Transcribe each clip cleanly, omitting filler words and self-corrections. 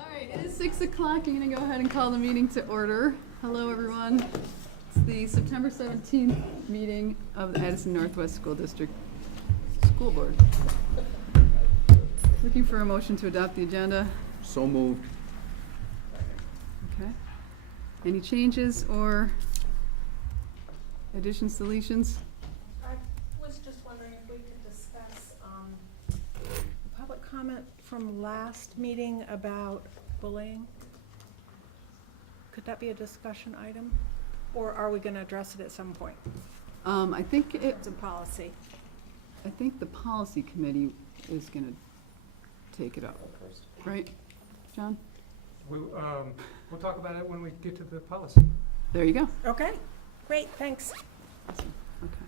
All right, it is 6 o'clock. I'm going to go ahead and call the meeting to order. Hello, everyone. It's the September 17th meeting of the Addison Northwest School District School Board. Looking for a motion to adopt the agenda. So moved. Okay. Any changes or additions, deletions? I was just wondering if we could discuss the public comment from last meeting about bullying. Could that be a discussion item? Or are we going to address it at some point? I think It's a policy. I think the policy committee is going to take it up, right, John? We'll talk about it when we get to the policy. There you go. Okay, great, thanks. Awesome. Okay.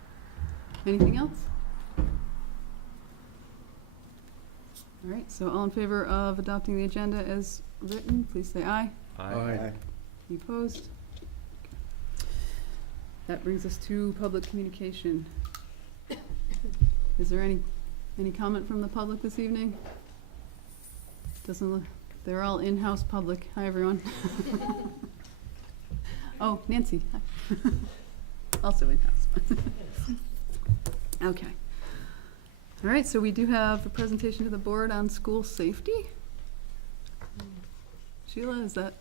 Anything else? All right, so all in favor of adopting the agenda as written, please say aye. Aye. Any opposed? Okay. That brings us to public communication. Is there any comment from the public this evening? Doesn't look, they're all in-house public. Hi, everyone. Oh, Nancy. Hi. Also in-house. Okay. All right, so we do have a presentation to the board on school safety. Sheila, is that?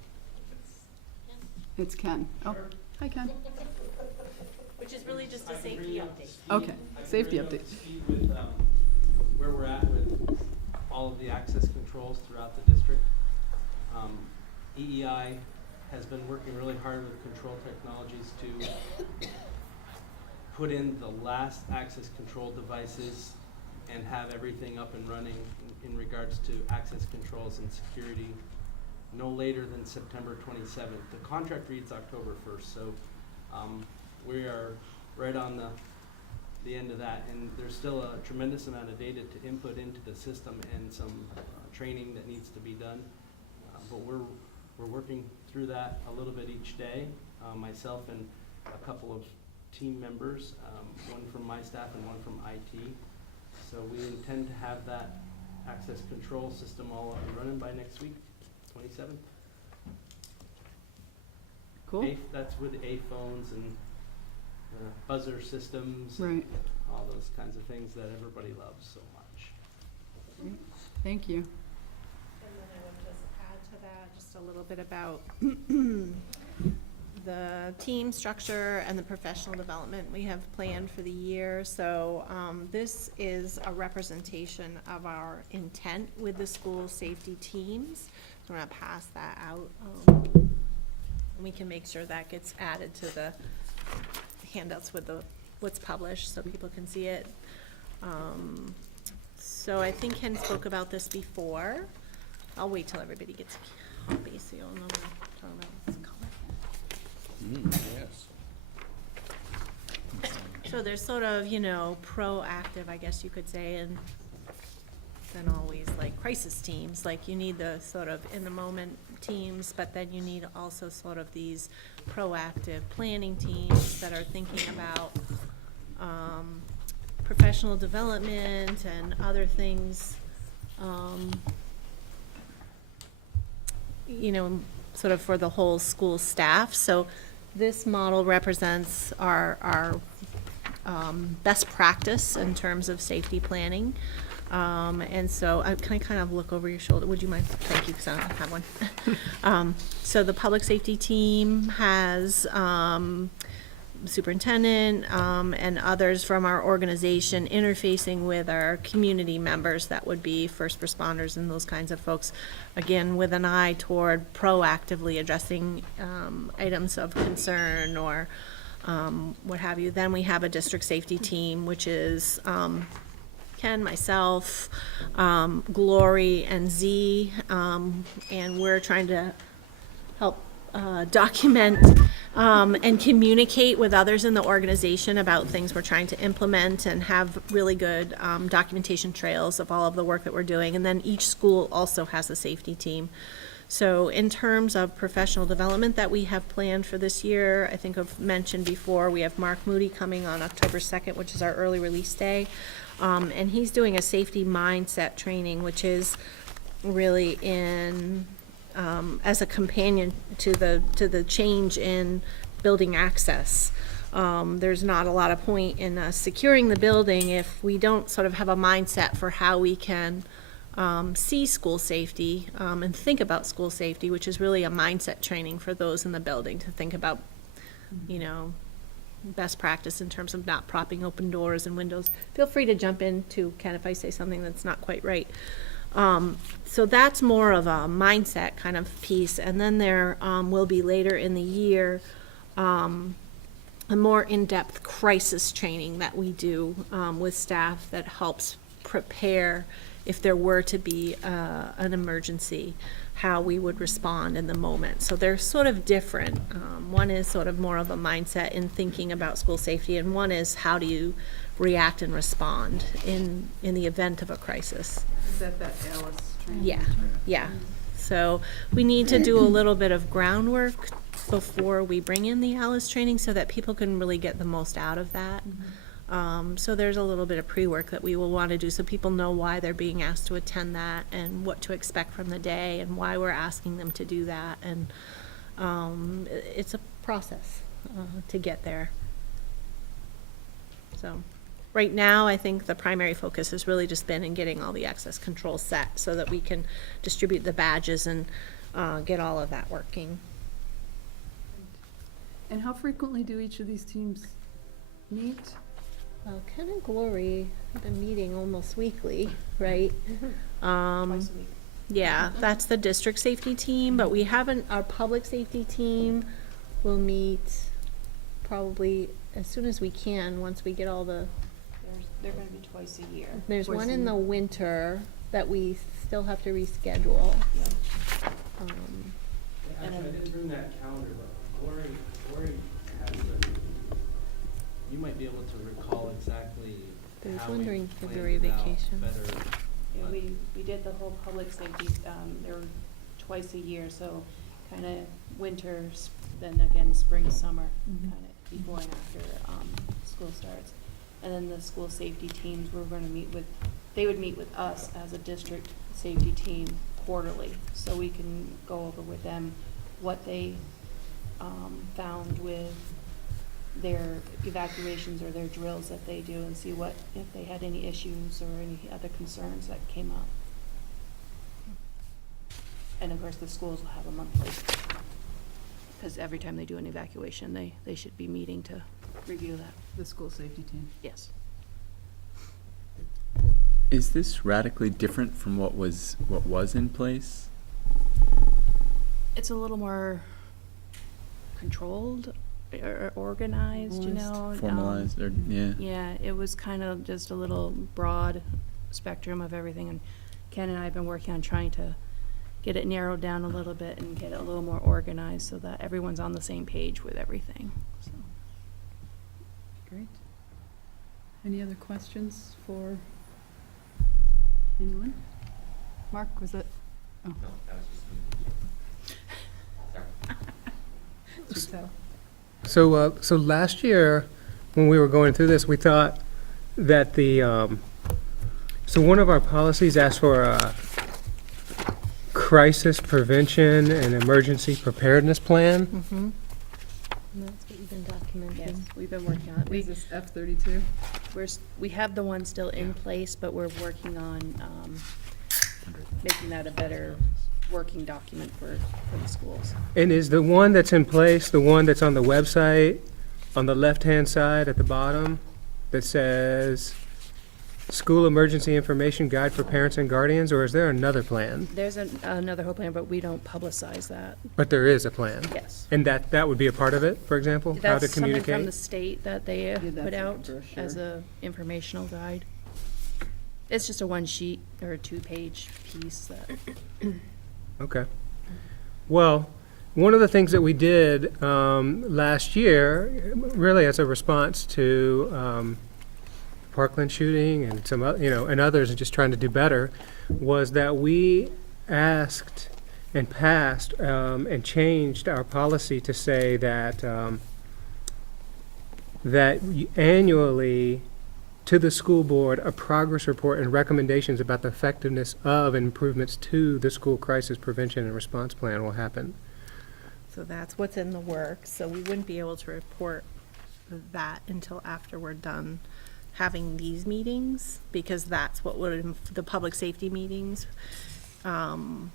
It's Ken. Oh, hi, Ken. Which is really just a safety update. Okay, safety update. Speed with where we're at with all of the access controls throughout the district. EEI has been working really hard with control technologies to put in the last access control devices and have everything up and running in regards to access controls and security no later than September 27th. The contract reads October 1st, so we are right on the end of that, and there's still a tremendous amount of data to input into the system and some training that needs to be done. But we're working through that a little bit each day, myself and a couple of team members, one from my staff and one from IT. So we intend to have that access control system all up and running by next week, 27th. Cool. That's with A phones and buzzer systems, Right. and all those kinds of things that everybody loves so much. Thank you. And then I would just add to that, just a little bit about the team structure and the professional development we have planned for the year. So this is a representation of our intent with the school safety teams. So we're gonna pass that out. And we can make sure that gets added to the handouts with what's published so people can see it. So I think Ken spoke about this before. I'll wait till everybody gets a copy so you'll know what I'm talking about. It's color. Yes. So there's sort of, proactive, I guess you could say, and then always like crisis teams, like you need the sort of in the moment teams, but then you need also sort of these proactive planning teams that are thinking about professional development and other things, sort of for the whole school staff. So this model represents our best practice in terms of safety planning. And so can I kind of look over your shoulder? Would you mind? Thank you, because I don't have one. So the public safety team has superintendent and others from our organization interfacing with our community members. That would be first responders and those kinds of folks, again, with an eye toward proactively addressing items of concern or what have you. Then we have a district safety team, which is Ken, myself, Glory, and Z, and we're trying to help document and communicate with others in the organization about things we're trying to implement and have really good documentation trails of all of the work that we're doing. And then each school also has a safety team. So in terms of professional development that we have planned for this year, I think I've mentioned before, we have Mark Moody coming on October 2nd, which is our early release day. And he's doing a safety mindset training, which is really in as a companion to the change in building access. There's not a lot of point in us securing the building if we don't sort of have a mindset for how we can see school safety and think about school safety, which is really a mindset training for those in the building to think about, you know, best practice in terms of not propping open doors and windows. Feel free to jump in too, Ken, if I say something that's not quite right. So that's more of a mindset kind of piece. And then there will be later in the year a more in-depth crisis training that we do with staff that helps prepare if there were to be an emergency, how we would respond in the moment. So they're sort of different. One is sort of more of a mindset in thinking about school safety, and one is how do you react and respond in the event of a crisis. Is that Alice training? Yeah, yeah. So we need to do a little bit of groundwork before we bring in the Alice training so that people can really get the most out of that. So there's a little bit of pre-work that we will want to do so people know why they're being asked to attend that and what to expect from the day and why we're asking them to do that. And it's a process to get there. So right now, I think the primary focus has really just been in getting all the access controls set so that we can distribute the badges and get all of that working. And how frequently do each of these teams meet? Well, Ken and Glory have been meeting almost weekly, right? Twice a week. Yeah, that's the district safety team, but we haven't, our public safety team will meet probably as soon as we can, once we get all the, They're gonna be twice a year. there's Twice one a in the year. winter that we still have to reschedule. Actually, I didn't bring that calendar, but Glory has the, you might be able to recall exactly I was how we wondering planned February it out vacation. better. Yeah, we did the whole public safety, they were twice a year, so kinda winter, then again, spring, summer, kinda before and after, school starts. And then the school safety teams, we're gonna meet with, they would meet with us as a district safety team quarterly, so we can go over with them what they, found with their evacuations or their drills that they do and see what, if they had any issues or any other concerns that came up. And of course, the schools will have a monthly, because every time they do an evacuation, they should be meeting to review that. The school safety team. Yes. Is this radically different from what was in place? It's a little more controlled or organized, you know. Formalized, or, yeah. Yeah, it was kind of just a little broad spectrum of everything, and Ken and I have been working on trying to get it narrowed down a little bit and get it a little more organized so that everyone's on the same page with everything, so. Great. Any other questions for anyone? Mark, was that? Oh. So, so last year, when we were going through this, we thought that so one of our policies asked for a crisis prevention and emergency preparedness plan. And that's what you've been documenting. Yes, we've been working on it. Is this F-32? We have the one still in place, but we're working on, making that a better working document for the schools. And is the one that's in place, the one that's on the website, on the left-hand side at the bottom, that says School Emergency Information Guide for Parents and Guardians, or is there another plan? There's another whole plan, but we don't publicize that. But there is a plan? Yes. And that would be a part of it, for example? How to That's something from communicate? the state that they Yeah, that's put a out brochure. as a informational guide. It's just a one sheet or a 2-page piece that, Okay. Well, one of the things that we did last year, really as a response to Parkland shooting and some, and others, and just trying to do better, was that we asked and passed and changed our policy to say that annually to the school board a progress report and recommendations about the effectiveness of and improvements to the school crisis prevention and response plan will happen. So that's what's in the works, so we wouldn't be able to report that until after we're done having these meetings, because that's what would, the public safety meetings, and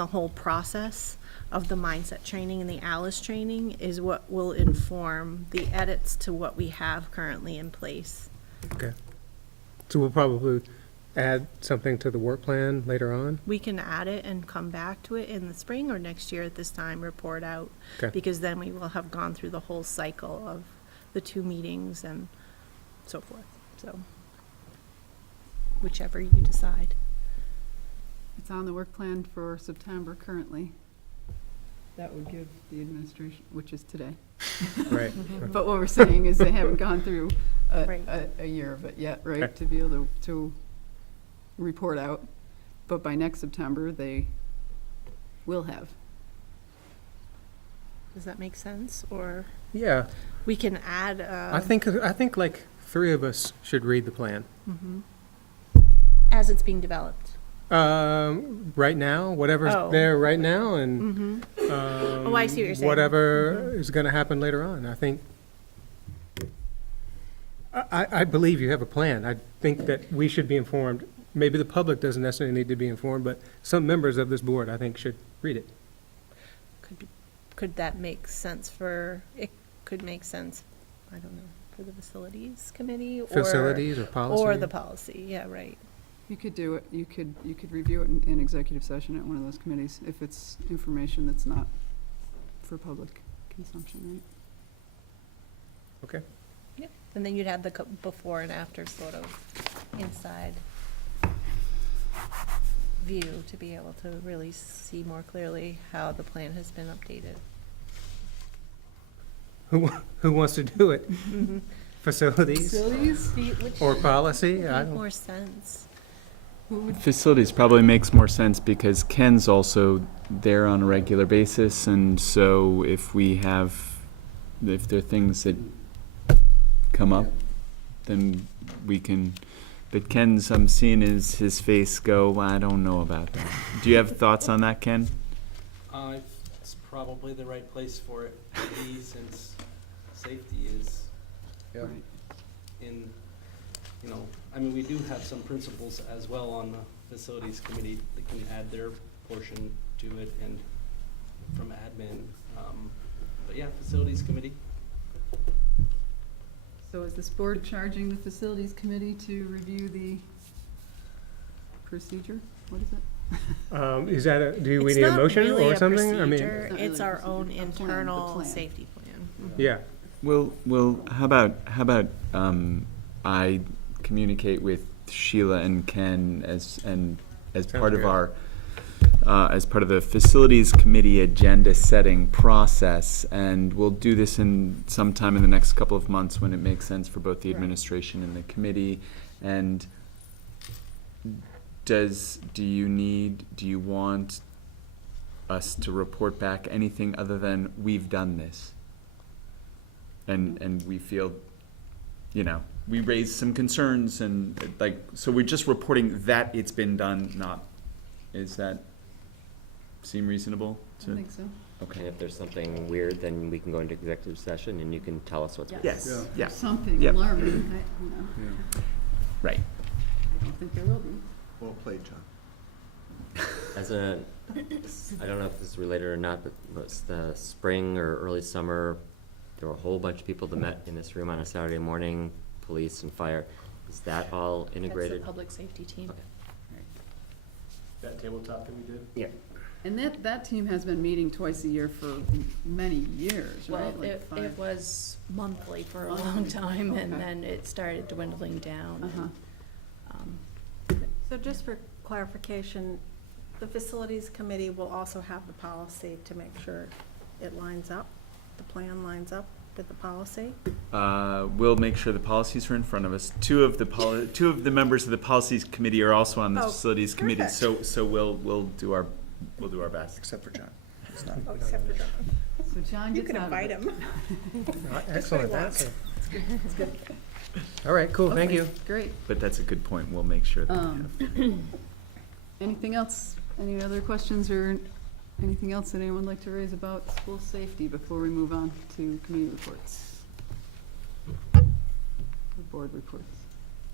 the whole process of the mindset training and the ALICE training is what will inform the edits to what we have currently in place. Okay. So we'll probably add something to the work plan later on? We can add it and come back to it in the spring or next year at this time, report out. Okay. Because then we will have gone through the whole cycle of the 2 meetings and so forth, so whichever you decide. It's on the work plan for September currently. That would give the administration, which is today. Right. But what we're saying is they haven't gone through Right. a year of it yet, right? Okay. To be able to report out. But by next September, they will have. Does that make sense? Or Yeah, we can add, I think like 3 of us should read the plan. as it's being developed. Right now, whatever's Oh. there right now, and Mm-hmm. Oh, I see what you're saying. whatever is going to happen later on. I think, I believe you have a plan. I think that we should be informed. Maybe the public doesn't necessarily need to be informed, but some members of this board, I think, should read it. Could that make sense for, it could make sense, I don't know, for the facilities committee? Or Facilities or policy? Or the policy, yeah, right. You could do it, you could review it in executive session at one of those committees if it's information that's not for public consumption, right? Okay. Yeah, and then you'd have the before and after sort of inside view to be able to really see more clearly how the plan has been updated. Who wants to do it? Facilities Facilities? or policy? Would I make don't. more sense. Facilities probably makes more sense because Ken's also there on a regular basis, and so if there are things that come up, then we can, but Ken's, I'm seeing his face go, "Well, I don't know about that." Do you have thoughts on that, Ken? It's probably the right place for it to be, since safety is Right. in, I mean, we do have some principals as well on the facilities committee that can add their portion to it, and from admin. But yeah, facilities committee. So is this board charging the facilities committee to review the procedure? What is it? Is that do we It's need a not motion really or a something? I mean, procedure, It's not it's really a our own procedure, a plan, the internal plan. safety plan. yeah. Well, how about I communicate with Sheila and Ken as part of good. our as part of the facilities committee agenda setting process, and we'll do this in sometime in the next couple of months when it makes sense for both the Right. administration and the committee. And do you want us to report back anything other than we've done this? And we feel, we raised some concerns and so we're just reporting that it's been done, is that seem reasonable? I think so. And Okay. if there's something weird, then we can go into executive session and you can tell us what's. Yes, yeah, Something Yep. alarming, right. I don't think there will be. Well played, John. As a, I don't know if this is related or not, but was the spring or early summer, there were a whole bunch of people that met in this room on a Saturday morning, police and fire. Is that all integrated? That's the public safety team. Okay. That tabletop that we did? Yeah. And that team has been meeting twice a year for many years, Well, right? Like it 5. was monthly for a Monthly. long time, and Okay. then it started dwindling down. Uh-huh. So just for clarification, the facilities committee will also have the policy to make sure it lines up, the plan lines up with the policy? We'll make sure the policies are in front of us. Two of the members of the policies committee are also on the Oh, facilities committee, perfect. so we'll do our best. Except for John. Oh, except for John. So John You gets can out of invite it. him. Excellent, wants. that's all right, cool, thank Okay, you. Great. But that's a good point. We'll make sure that we have. Anything else? Any other questions or anything else that anyone would like to raise about school safety before we move on to committee reports? Or board reports?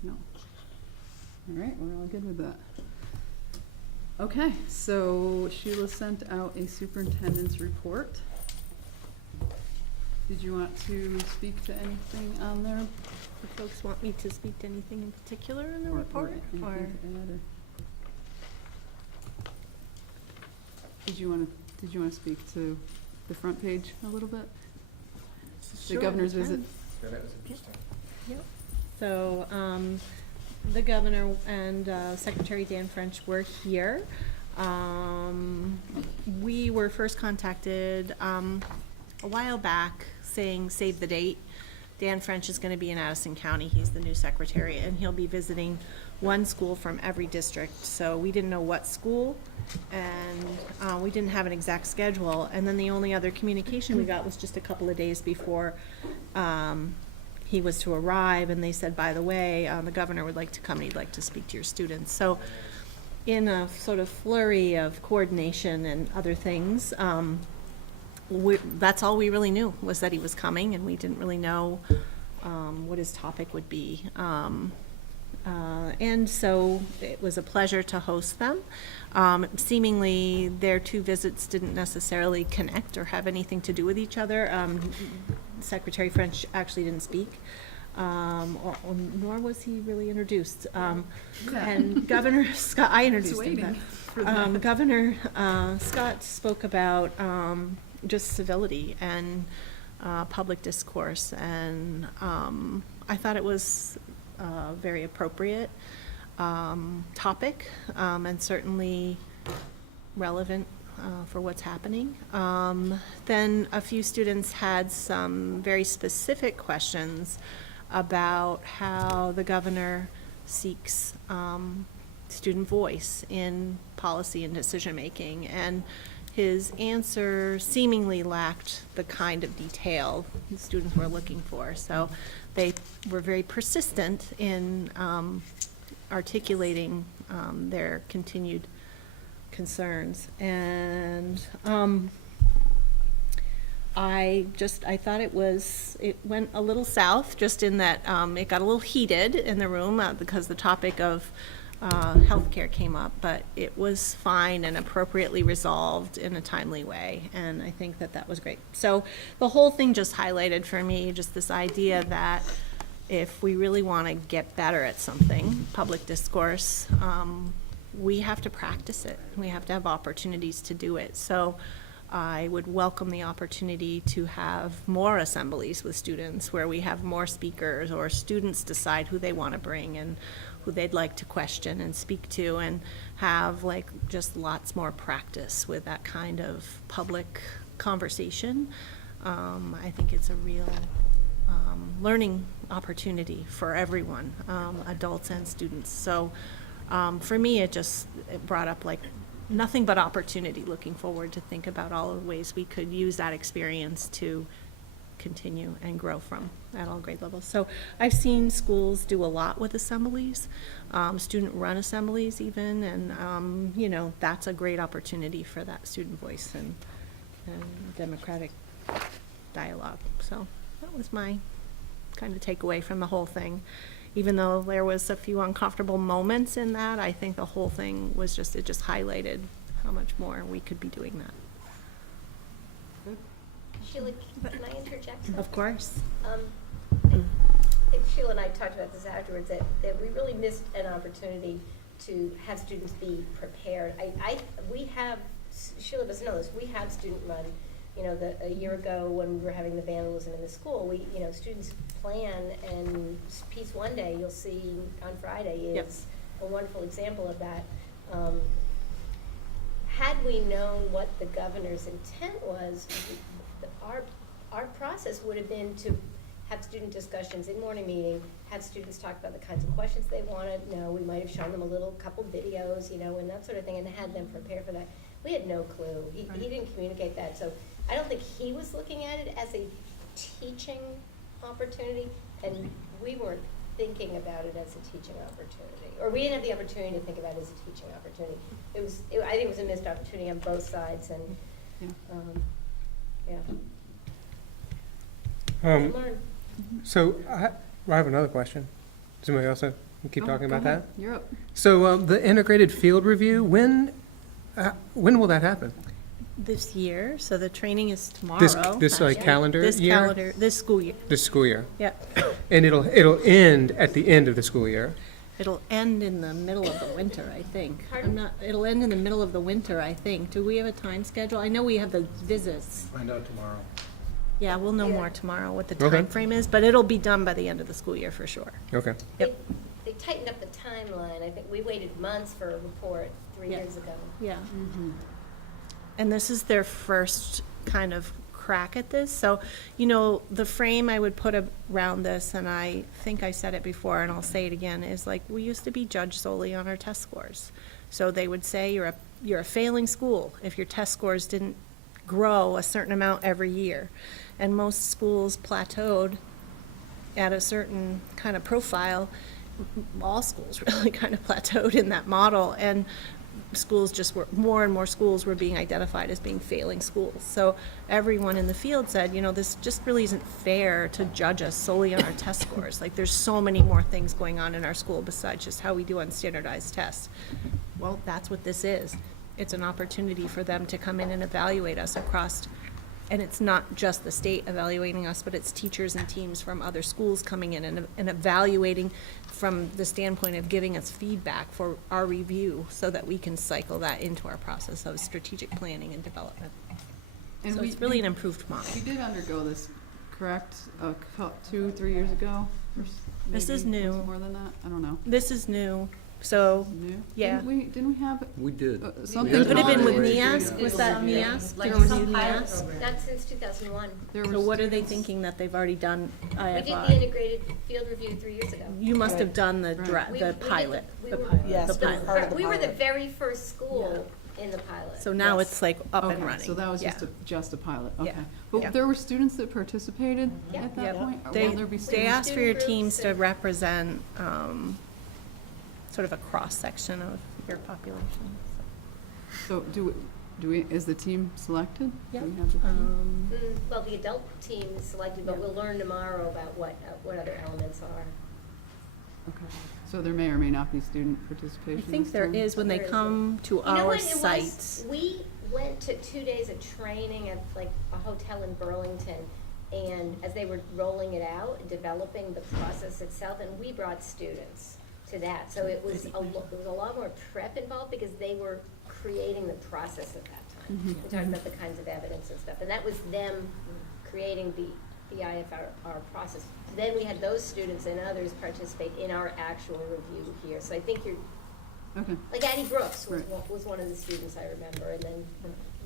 No. All right, we're all good with that. Okay, so Sheila sent out a superintendent's report. Did you want to speak to anything on there? Do folks want me to speak to anything in particular in the Or report? anything to Or add, or- Did you wanna speak to the front page a little bit? The Sure, governor's I can. visit? Yeah, that was interesting. So, the governor and Secretary Dan French were here. We were first contacted a while back saying, save the date. Dan French is gonna be in Addison County, he's the new secretary, and he'll be visiting one school from every district. So we didn't know what school, and we didn't have an exact schedule. And then the only other communication we got was just a couple of days before he was to arrive, and they said, by the way, the governor would like to come and he'd like to speak to your students. So in a sort of flurry of coordination and other things, that's all we really knew, was that he was coming, and we didn't really know what his topic would be. And so it was a pleasure to host them. Seemingly, their two visits didn't necessarily connect or have anything to do with each other. Secretary French actually didn't speak, nor was he really introduced. And Governor Scott, I introduced him. waiting for But, Governor Scott spoke about just civility and public discourse, and I thought it was a very appropriate topic, and certainly relevant for what's happening. Then a few students had some very specific questions about how the governor seeks student voice in policy and decision-making, and his answer seemingly lacked the kind of detail the students were looking for. So they were very persistent in articulating their continued concerns. And I thought it went a little south, just in that it got a little heated in the room because the topic of healthcare came up, but it was fine and appropriately resolved in a timely way, and I think that was great. So the whole thing just highlighted for me just this idea that if we really want to get better at something, public discourse, we have to practice it. We have to have opportunities to do it. So I would welcome the opportunity to have more assemblies with students where we have more speakers, or students decide who they want to bring and who they'd like to question and speak to, and have just lots more practice with that kind of public conversation. I think it's a real learning opportunity for everyone, adults and students. So for me, it brought up nothing but opportunity, looking forward to think about all of the ways we could use that experience to continue and grow from at all grade levels. So I've seen schools do a lot with assemblies, student-run assemblies even, and that's a great opportunity for that student voice and democratic dialogue. So that was my kind of takeaway from the whole thing. Even though there was a few uncomfortable moments in that, I think the whole thing was it just highlighted how much more we could be doing that. Sheila, can I interject something? Of course. I think Sheila and I talked about this afterwards, that we really missed an opportunity to have students be prepared. Sheila doesn't know this, we have student run. A year ago when we were having the vandalism in the school, students plan, and Peace One Day, you'll see on Friday, is a wonderful example of that. Had we known what the governor's intent was, our process would have been to have student discussions in morning meeting, have students talk about the kinds of questions they wanted to know. We might have shown them couple videos, and that sort of thing, and had them prepare for that. we had no clue. He didn't communicate that, so I don't think he was looking at it as a teaching opportunity, and we weren't thinking about it as a teaching opportunity, or we didn't have the opportunity to think about it as a teaching opportunity. I think it was a missed opportunity on both sides, and, Yeah. Learn. So I have another question. Does anybody else have, keep Oh, talking go about ahead. that? You're up. So the integrated field review, when will that happen? This year, so the training is tomorrow. This like actually. calendar This year? calendar, this school year, This school year? yep. And it'll end at the end of the school year? It'll end in the middle of the winter, I think. Pardon? It'll end in the middle of the winter, I think. Do we have a time schedule? I know we have the visits. Find out tomorrow. Yeah, we'll know Yeah. more tomorrow what the Okay. time frame is, but it'll be done by the end of the school year for sure. Okay. Yep. They tightened up the timeline. I think we waited months for a report 3 Yeah. years ago. Yeah. And this is their first kind of crack at this. So, you know, the frame I would put around this, and I think I said it before and I'll say it again, is like, we used to be judged solely on our test scores. So they would say you're a failing school if your test scores didn't grow a certain amount every year. And most schools plateaued at a certain kind of profile. All schools really kind of plateaued in that model, and schools just were, more and more schools were being identified as being failing schools. So everyone in the field said, you know, this just really isn't fair to judge us solely on our test scores. Like, there's so many more things going on in our school besides just how we do on standardized tests. Well, that's what this is. It's an opportunity for them to come in and evaluate us across, and it's not just the state evaluating us, but it's teachers and teams from other schools coming in and evaluating from the standpoint of giving us feedback for our review so that we can cycle that into our process of strategic planning and development. And So we- it's really an improved model. We did undergo this, correct, 2-3 years ago? Or This is maybe new. More than that? I don't know. This is new, so, New? yeah. Didn't we have We did. something? It could have been with called- NIAS, was that NIAS? Like Did we some do pilot NIAS? program. Not since 2001. There So were what are they students- thinking that they've already done We did the IFI? integrated field review 3 years ago. You must have done the Right. We the did pilot, we the were- pilot, Yes, the we were pilot. part of the We were the pilot. very first school in the pilot. So now Yes. it's like up and Okay, running. so that was Yeah. just a pilot, Yeah. okay. Yeah. But there were students that participated Yeah. at that Yep. point? Or They, will there be they students? asked for your Student teams groups to and- represent, sort of a cross-section of your population. So do we, is the team selected? Do Yep. we have the team? Well, the adult team is selected, but we'll learn tomorrow about what other elements are. Okay, so there may or may not be student I participation think this there time? is when they There is. come to You know our what it was? sites. We went to 2 days of training at like a hotel in Burlington, and as they were rolling it out and developing the process itself, and we brought students to that. So it was there was a lot more prep involved because they were creating the process at that time. Mhm. We talked about the kinds of evidence and stuff, and that was them creating the IFR process. Then we had those students and others participate in our actual review here. So I think you're, Okay, like Addie Brooks was, Right. was one of the students I remember, and then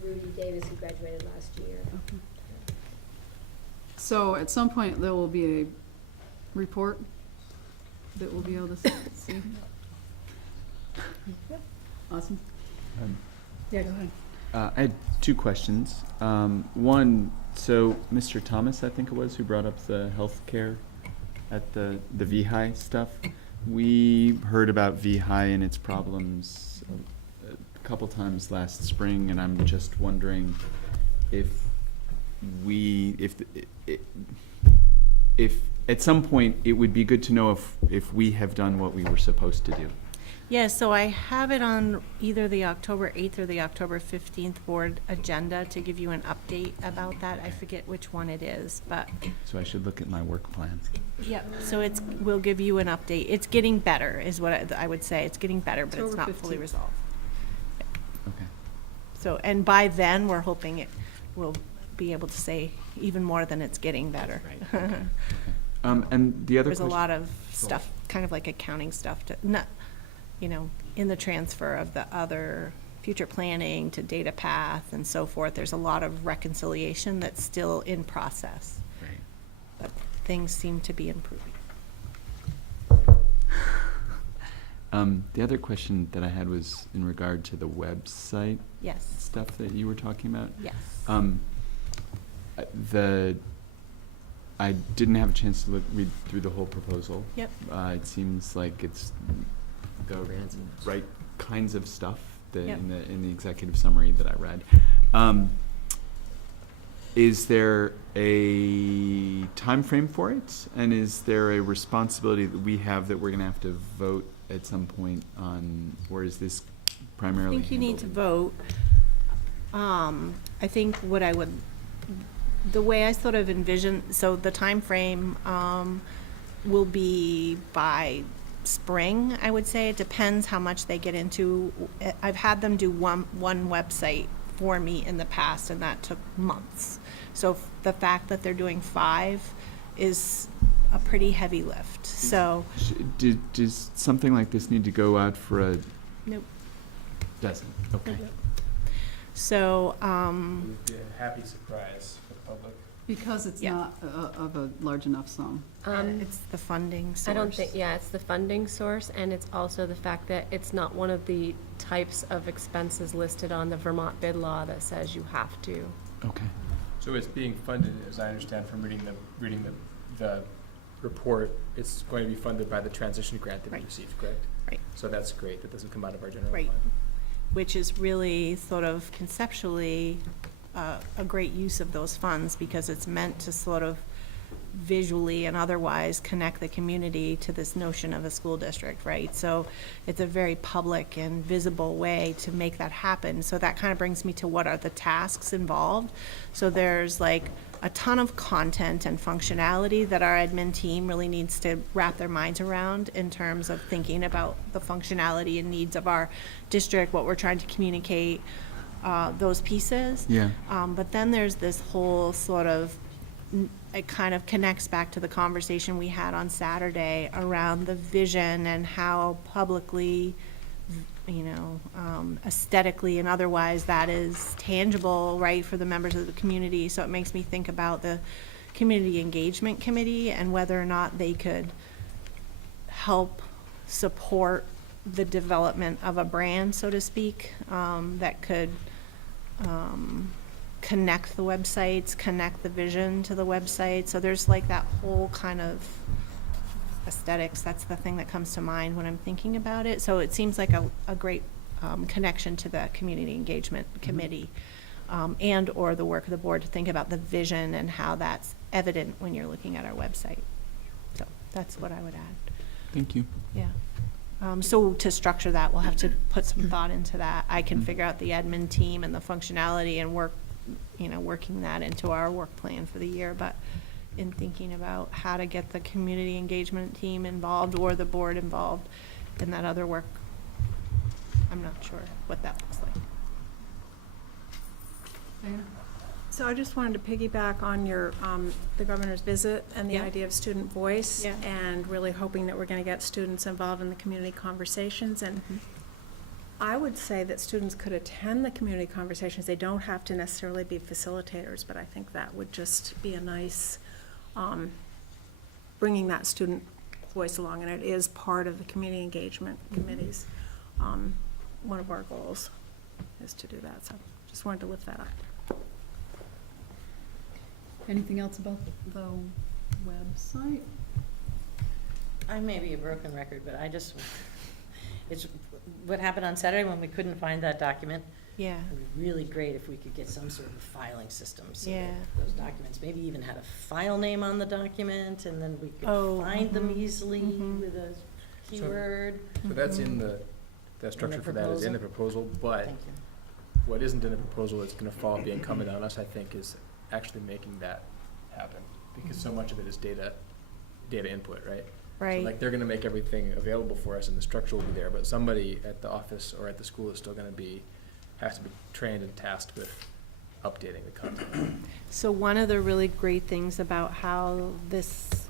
Rudy Davis, who graduated last year. okay. So at some point, there will be a report that we'll be able to see? Awesome. Yeah, go ahead. I had two questions. One, so Mr. Thomas, I think it was, who brought up the healthcare at the VHI stuff. We heard about VHI and its problems a couple times last spring, and I'm just wondering if at some point it would be good to know if we have done what we were supposed to do. Yeah, so I have it on either the October 8th or the October 15th board agenda to give you an update about that. I forget which one it is, but, So I should look at my work plan. yeah, so we'll give you an update. It's getting better, is what I would say. It's getting better, but it's October not fully 15th. resolved. Okay. So, and by then, we're hoping it will be able to say even more than it's getting better. And the other There's a question. lot of stuff, kind of like accounting stuff to, not, you know, in the transfer of the other future planning to data path and so forth. There's a lot of reconciliation that's still in process, Right. but things seem to be improving. The other question that I had was in regard to the website Yes, stuff that you were talking about. yes. I didn't have a chance to read through the whole proposal. Yep. It seems like it's the Comprehensive. right kinds of stuff that Yep. in the executive summary that I read. Is there a time frame for it? And is there a responsibility that we have that we're gonna have to vote at some point on, or is this I primarily think you need to handled- vote. I think what I would, the way I sort of envision, so the timeframe, will be by spring, I would say. It depends how much they get into. I've had them do one website for me in the past, and that took months. So the fact that they're doing 5 is a pretty heavy lift, so. Does something like this need to go out for a? Nope. Doesn't, okay. So, It would be a happy surprise for the public. Because it's Yeah. not of a large enough sum. it's the funding source. I don't think, yeah, it's the funding source, and it's also the fact that it's not one of the types of expenses listed on the Vermont bid law that says you have to. Okay. So it's being funded, as I understand from reading the report, it's going to be funded by the transition grant that we Right. received, correct? Right. So that's great, that doesn't come out of our general Right. fund. Which is really sort of conceptually a great use of those funds, because it's meant to sort of visually and otherwise connect the community to this notion of a school district, right? So it's a very public and visible way to make that happen. So that kind of brings me to what are the tasks involved. So there's like a ton of content and functionality that our admin team really needs to wrap their minds around in terms of thinking about the functionality and needs of our district, what we're trying to communicate, those pieces. Yeah. But then there's this whole sort of, it kind of connects back to the conversation we had on Saturday around the vision and how publicly, aesthetically and otherwise that is tangible, right, for the members of the community. So it makes me think about the Community Engagement Committee and whether or not they could help support the development of a brand, so to speak, that could connect the websites, connect the vision to the website. So there's like that whole kind of aesthetics. That's the thing that comes to mind when I'm thinking about it. So it seems like a great connection to the Community Engagement Committee, and or the work of the board to think about the vision and how that's evident when you're looking at our website. So that's what I would add. Thank you. Yeah. So to structure that, we'll have to put some thought into that. I can figure out the admin team and the functionality and working that into our work plan for the year, but in thinking about how to get the community engagement team involved or the board involved in that other work, I'm not sure what that looks like. Diana? So I just wanted to piggyback on your, the governor's visit and the Yeah. idea of student voice, Yeah. and really hoping that we're gonna get students involved in the community conversations. And I would say that students could attend the community conversations. They don't have to necessarily be facilitators, but I think that would just be a nice, bringing that student voice along, and it is part of the community engagement committees. One of our goals is to do that, so just wanted to lift that up. Anything else about the website? I may be a broken record, but it's what happened on Saturday when we couldn't find that document. Yeah. It would be really great if we could get some sort of filing system, so Yeah. that those documents maybe even had a file name on the document, and then we Oh, could find them mhm, easily mhm. with a keyword. So that's in the structure for that is in the proposal, but Thank you. what isn't in the proposal that's gonna fall, be incumbent on us, I think, is actually making that happen. Because so much of it is data input, right? So Right. like, they're gonna make everything available for us and the structure will be there, but somebody at the office or at the school is still gonna has to be trained and tasked with updating the content. So one of the really great things about how this,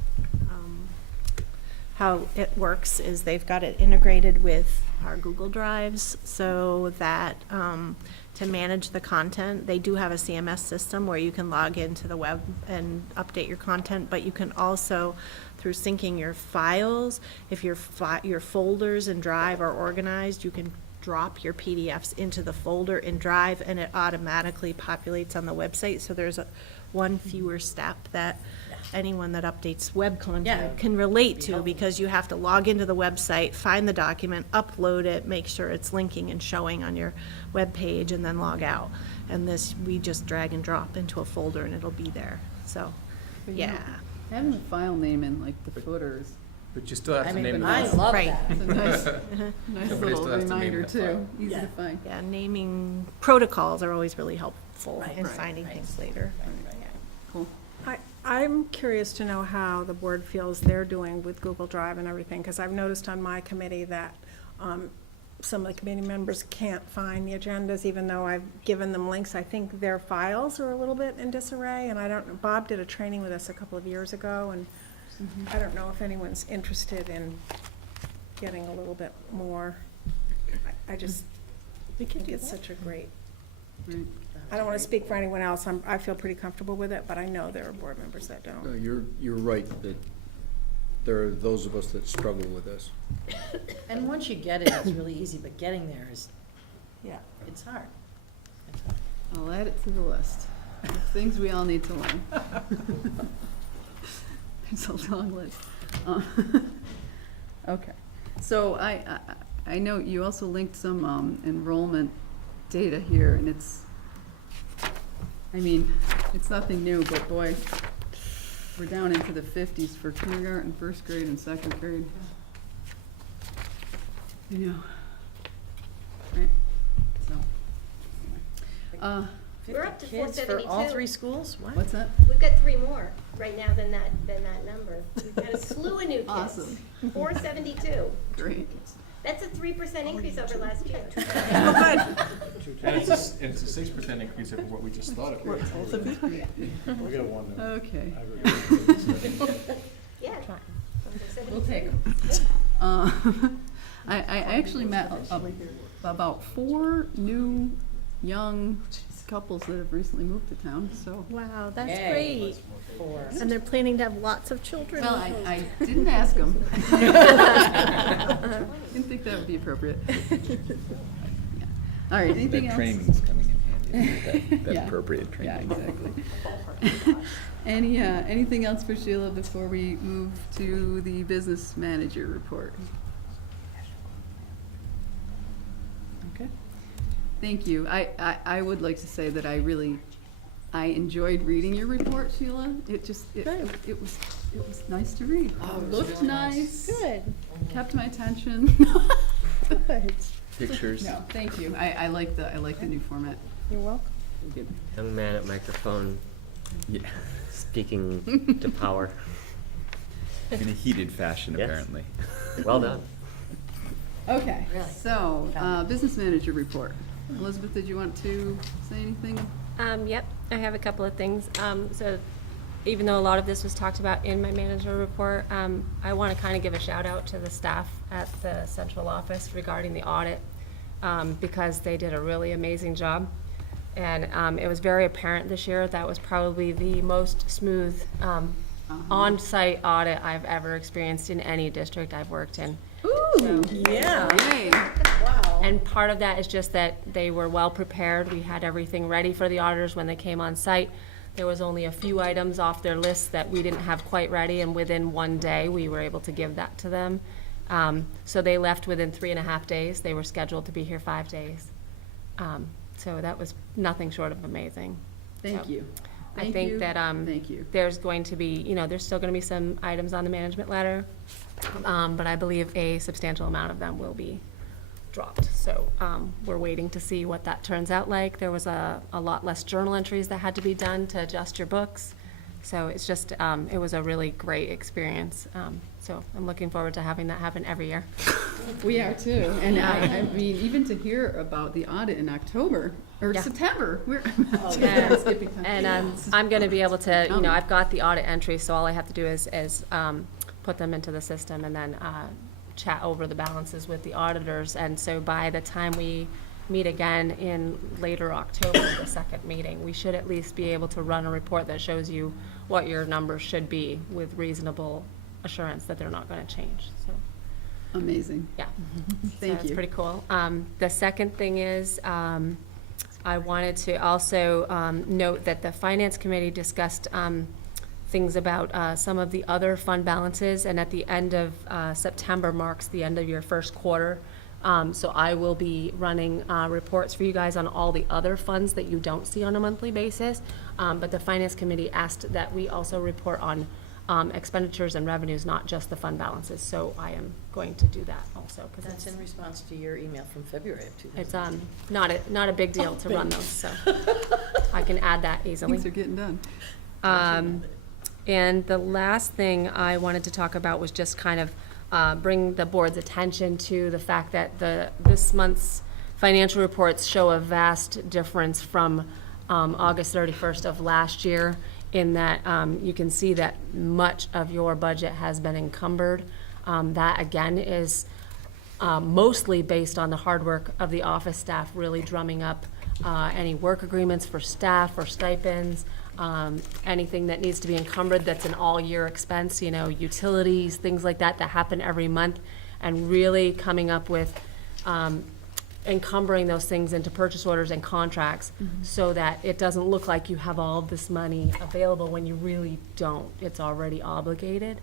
how it works is they've got it integrated with our Google Drives so that, to manage the content, they do have a CMS system where you can log into the web and update your content, but you can also, through syncing your files, if your folders in Drive are organized, you can drop your PDFs into the folder in Drive and it automatically populates on the website. So there's one fewer step that anyone that updates web content Yeah. can relate to, because you have to log into the website, find the document, upload it, make sure it's linking and showing on your web page, and then log out. And this, we just drag and drop into a folder and it'll be there. So, But you know, yeah. having the file name in like the footers, But you still have I to mean, name the I file. love Right. that. it's a nice, nice Somebody little still has to name reminder that file. too, easy Yeah. to find. Yeah, naming protocols are always really helpful Right, in right, finding right. things later. Cool. I'm curious to know how the board feels they're doing with Google Drive and everything, because I've noticed on my committee that some of the committee members can't find the agendas, even though I've given them links. I think their files are a little bit in disarray, and I don't, Bob did a training with us a couple of years ago, and I don't know if anyone's interested in getting a little bit more. I just think it's such a great, Right. I don't want to speak for anyone else. I feel pretty comfortable with it, but I know there are board members that don't. You're right, that there are those of us that struggle with this. And once you get it, it's really easy, but getting there is, Yeah. it's hard. I'll add it to the list of things we all need to learn. It's a long list. Okay, so I know you also linked some enrollment data here, and it's, I mean, it's nothing new, but boy, we're down into the 50s for kindergarten, first grade, and second grade. You know, right? So, anyway. We're up to 50 kids for all 472. 3 schools? What? What's that? We've got 3 more right now than that number. We've got a slew of new kids. Awesome. 472. Great. That's a 3% increase over last year. And it's a 6% increase over what we just thought it was. Okay, Yeah. we'll take them. I actually met about 4 new, young couples that have recently moved to town, so. Wow, that's Yay. great. 4. And they're planning to have lots of children. Well, I didn't ask them. Didn't think that would be appropriate. Yeah. All right, anything else? That training's coming in handy, that Yeah. appropriate Yeah, training. exactly. Anything else for Sheila before we move to the business manager report? Okay, thank you. I would like to say that I enjoyed reading your report, Sheila. It was nice to read. Oh, It it was looked really nice. nice. Good. Kept my attention. Good. Pictures. No, thank you. I like the new format. You're welcome. Good. Young man at microphone Yeah, speaking to power. in a heated fashion, Yes. apparently. Well done. Okay, Really? so, business manager report. Elizabeth, did you want to say anything? Yep, I have a couple of things. So even though a lot of this was talked about in my manager report, I want to kind of give a shout out to the staff at the central office regarding the audit, because they did a really amazing job. And it was very apparent this year that was probably the most smooth on-site audit I've ever experienced in any district I've worked in. Ooh, Yeah. yay. Wow. And part of that is just that they were well prepared. We had everything ready for the auditors when they came on site. There was only a few items off their list that we didn't have quite ready, and within one day, we were able to give that to them. So they left within 3.5 days. They were scheduled to be here 5 days. So that was nothing short of amazing. Thank So, you. I Thank think you. that, Thank you. there's going to be, there's still gonna be some items on the management letter, but I believe a substantial amount of them will be dropped. So, we're waiting to see what that turns out like. There was a lot less journal entries that had to be done to adjust your books. So it's just, it was a really great experience. So I'm looking forward to having that happen every year. We are too, and I mean, even to hear about the audit in October, or Yeah. September, we're And- skipping time. And I'm gonna be able to, I've got the audit entry, so all I have to do is put them into the system, and then chat over the balances with the auditors. And so by the time we meet again in later October, the second meeting, we should at least be able to run a report that shows you what your numbers should be with reasonable assurance that they're not going to change. So, Amazing. yeah. Thank So it's you. pretty cool. The second thing is, I wanted to also note that the Finance Committee discussed things about some of the other fund balances, and at the end of September marks the end of your first quarter. So I will be running reports for you guys on all the other funds that you don't see on a monthly basis. But the Finance Committee asked that we also report on expenditures and revenues, not just the fund balances. So I am going to do that also. 'Cause That's in response to your email from February of 2000. it's not a big deal to run those, so I can add that easily. Things are getting done. And the last thing I wanted to talk about was just kind of bring the board's attention to the fact that this month's financial reports show a vast difference from August 31st of last year, in that you can see that much of your budget has been encumbered. That, again, is mostly based on the hard work of the office staff really drumming up any work agreements for staff or stipends, anything that needs to be encumbered that's an all-year expense, utilities, things like that happen every month, and really coming up with encumbering those things into purchase orders and contracts so that it doesn't look like you have all of this money available when you really don't. It's already obligated.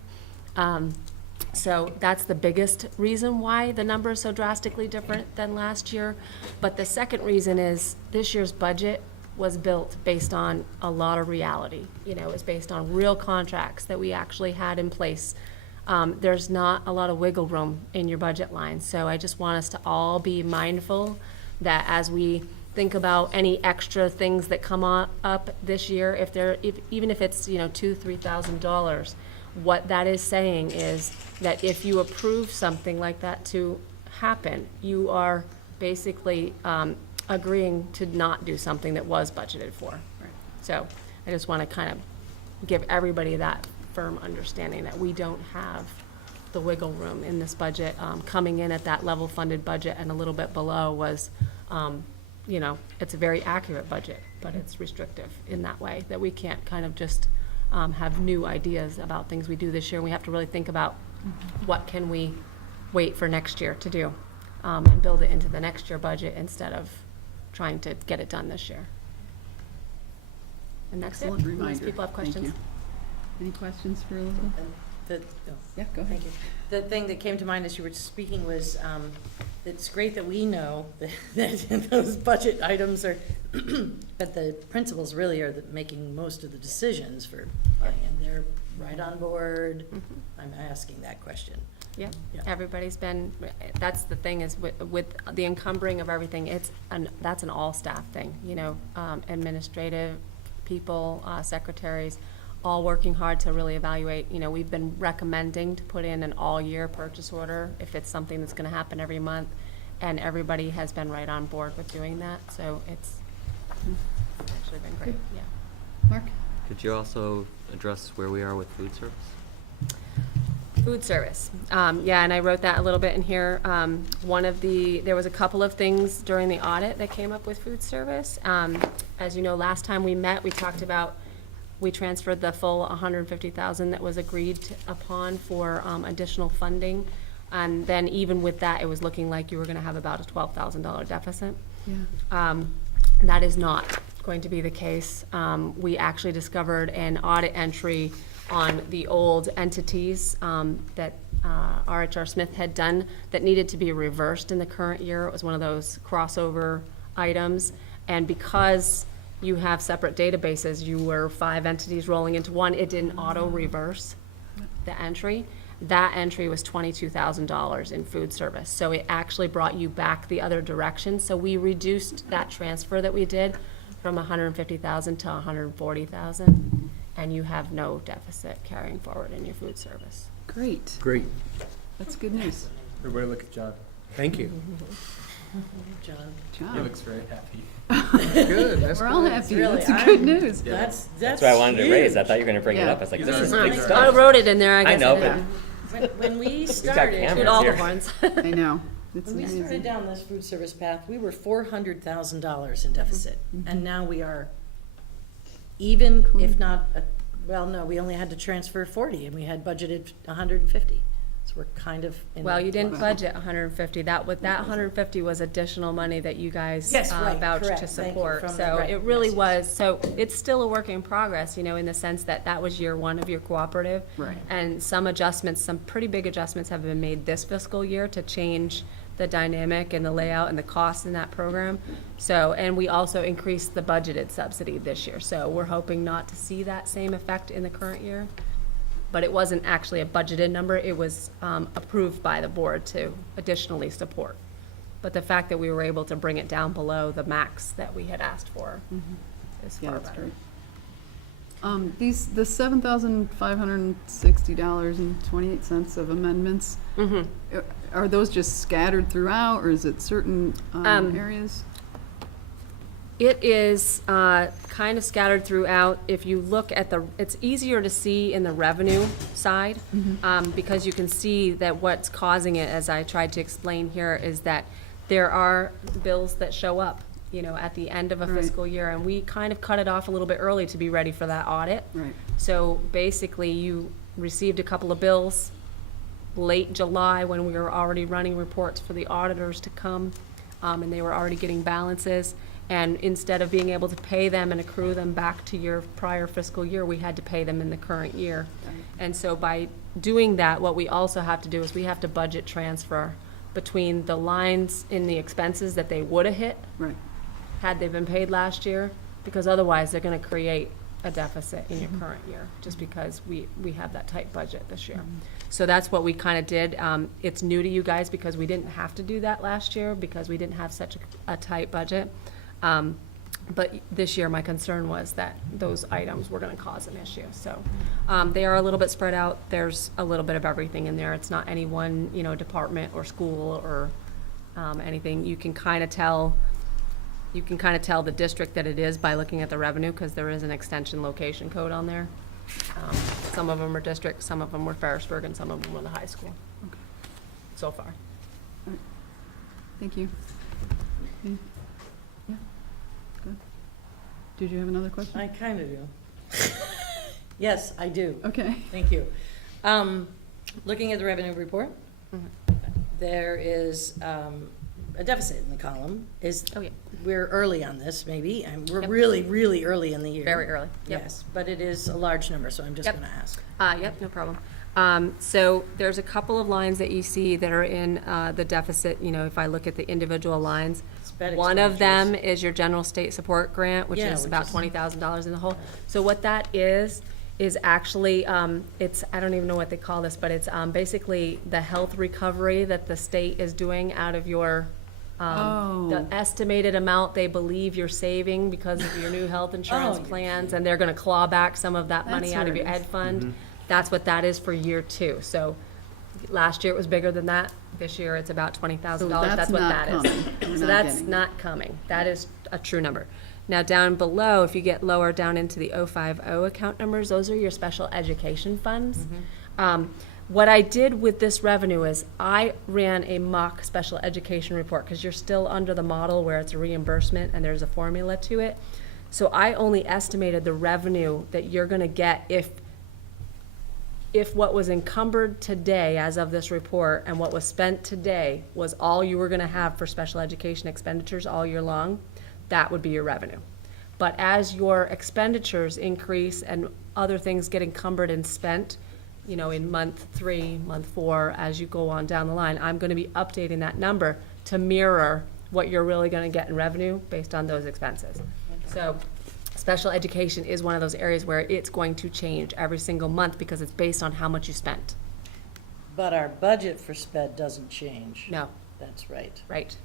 So that's the biggest reason why the number is so drastically different than last year. But the second reason is this year's budget was built based on a lot of reality. It's based on real contracts that we actually had in place. There's not a lot of wiggle room in your budget line. So I just want us to all be mindful that as we think about any extra things that come up this year, even if it's $2,000-3,000, what that is saying is that if you approve something like that to happen, you are basically agreeing to not do something that was budgeted for. Right. So I just want to kind of give everybody that firm understanding that we don't have the wiggle room in this budget. Coming in at that level funded budget and a little bit below was, it's a very accurate budget, but it's restrictive in that way, that we can't kind of just have new ideas about things we do this year. We have to really think about what can we wait for next year to do, and build it into the next year budget instead of trying to get it done this year. And that's it. Excellent Unless reminder. people have Thank questions. you. Any questions for Elizabeth? Yeah, go ahead. Thank you. The thing that came to mind as you were speaking was, it's great that we know that those budget items are, but the principals really are making most of the decisions for, and they're right on board. I'm asking that question. Yeah, Yeah. everybody's been, that's the thing is with the encumbering of everything, that's an all-staff thing, administrative people, secretaries, all working hard to really evaluate. We've been recommending to put in an all-year purchase order if it's something that's gonna happen every month, and everybody has been right on board with doing that, so it's actually been great, yeah. Mark? Could you also address where we are with food service? Food service, yeah, and I wrote that a little bit in here. There was a couple of things during the audit that came up with food service. As you know, last time we met, we talked about, we transferred the full $150,000 that was agreed upon for additional funding. And then even with that, it was looking like you were gonna have about a $12,000 deficit. Yeah. That is not going to be the case. We actually discovered an audit entry on the old entities that RHR Smith had done that needed to be reversed in the current year. It was one of those crossover items. And because you have separate databases, you were 5 entities rolling into one, it didn't auto-reverse the entry. That entry was $22,000 in food service. So it actually brought you back the other direction. So we reduced that transfer that we did from $150,000 to $140,000, and you have no deficit carrying forward in your food service. Great. Great. That's good news. Everybody look at John. Thank you. John. He John, looks very happy. Good, that's we're all good. happy. Really, That's good I'm- news. That's That's what I wanted to raise. I huge. thought you were gonna bring it Yeah. up. I was like, You this guys is are big big stuff. I wrote it in there, I guess. I know, I but didn't. When we got started. cameras Shoot all the here. horns. I know, it's When we started amazing. down this food service path, we were $400,000 in deficit, and now we are even, if not, well, no, we only had to transfer 40, and we had budgeted 150, so we're kind of in. Well, you didn't Wow. budget 150. That 150 was additional money that you guys Yes, right, vouched correct. to Thank you. support. From the- So right, it really yes, was, so it's still a work in progress, you know, in the sense that that was year one of your cooperative. Right. And some adjustments, some pretty big adjustments have been made this fiscal year to change the dynamic and the layout and the cost in that program. So, and we also increased the budgeted subsidy this year. So we're hoping not to see that same effect in the current year. But it wasn't actually a budgeted number, it was approved by the board to additionally support. But the fact that we were able to bring it down below the max that we had asked for is Yeah, far that's better. great. The $7,560.28 of amendments, are those just scattered throughout, or is it certain areas? It is kind of scattered throughout. If you look at it's easier to see in the revenue side, because you can see that what's causing it, as I tried to explain here, is that there are bills that show up, you know, at the end of a Right. fiscal year, and we kind of cut it off a little bit early to be ready for that audit. Right. So basically, you received a couple of bills late July when we were already running reports for the auditors to come, and they were already getting balances. And instead of being able to pay them and accrue them back to your prior fiscal year, we had to pay them in the current year. And so by doing that, what we also have to do is we have to budget transfer between the lines in the expenses that they would have hit Right. had they been paid last year, because otherwise they're gonna create a deficit in your current year, just because we have that tight budget this year. So that's what we kind of did. It's new to you guys because we didn't have to do that last year because we didn't have such a tight budget. But this year, my concern was that those items were gonna cause an issue, so. They are a little bit spread out. There's a little bit of everything in there. It's not any one, you know, department or school or, anything. You can kind of tell the district that it is by looking at the revenue, because there is an extension location code on there. Some of them are district, some of them were Ferrisburg, and some of them were the high school. So far. Thank you. Okay. Yeah, good. Did you have another question? I kind of do. Yes, I do. Okay. Thank you. Looking at the revenue report, there is a deficit in the column. Oh, yeah. We're early on this, maybe, and we're Yep. really, really early in the year. Very early. Yep. Yes, but it is a large number, so I'm just Yep. going to ask. Yep, no problem. So there's a couple of lines that you see that are in the deficit, you know, if I look at the individual lines. Sped One of them expenditures. is your general state support grant, which Yeah, is which about is- $20,000 in the hole. So what that is actually, it's, I don't even know what they call this, but it's basically the health recovery that the state is doing out of your, the Oh. estimated amount they believe you're saving because of your new health insurance plans, and they're gonna claw back some of that money That's out of what your it is. ed fund. That's what that is for year two. So last year it was bigger than that. This year it's about $20,000. So That's what not that is. coming. We're So not that's getting. not coming. That is a true number. Now, down below, if you get lower down into the 050 account numbers, those are your special education funds. What I did with this revenue is I ran a mock special education report, because you're still under the model where it's a reimbursement and there's a formula to it. So I only estimated the revenue that you're gonna get if what was encumbered today as of this report and what was spent today was all you were gonna have for special education expenditures all year long, that would be your revenue. But as your expenditures increase and other things get encumbered and spent, you know, in month 3, month 4, as you go on down the line, I'm gonna be updating that number to mirror what you're really gonna get in revenue based on those expenses. So, special education is one of those areas where it's going to change every single month because it's based on how much you spent. But our budget for sped doesn't change. No, That's right. right,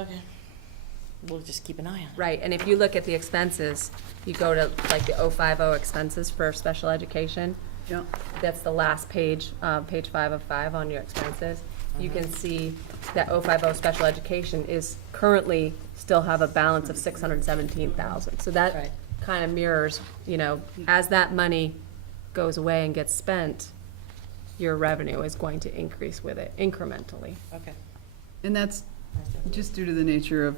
Okay. We'll just keep an eye on it. right. And if you look at the expenses, you go to like the 050 expenses for special education. Yeah. That's the last page, page 5 of 5 on your expenses. You can see that 050 special education is currently still have a balance of 617,000. So that Right. kind of mirrors, you know, as that money goes away and gets spent, your revenue is going to increase with it incrementally. Okay. And that's just due to the nature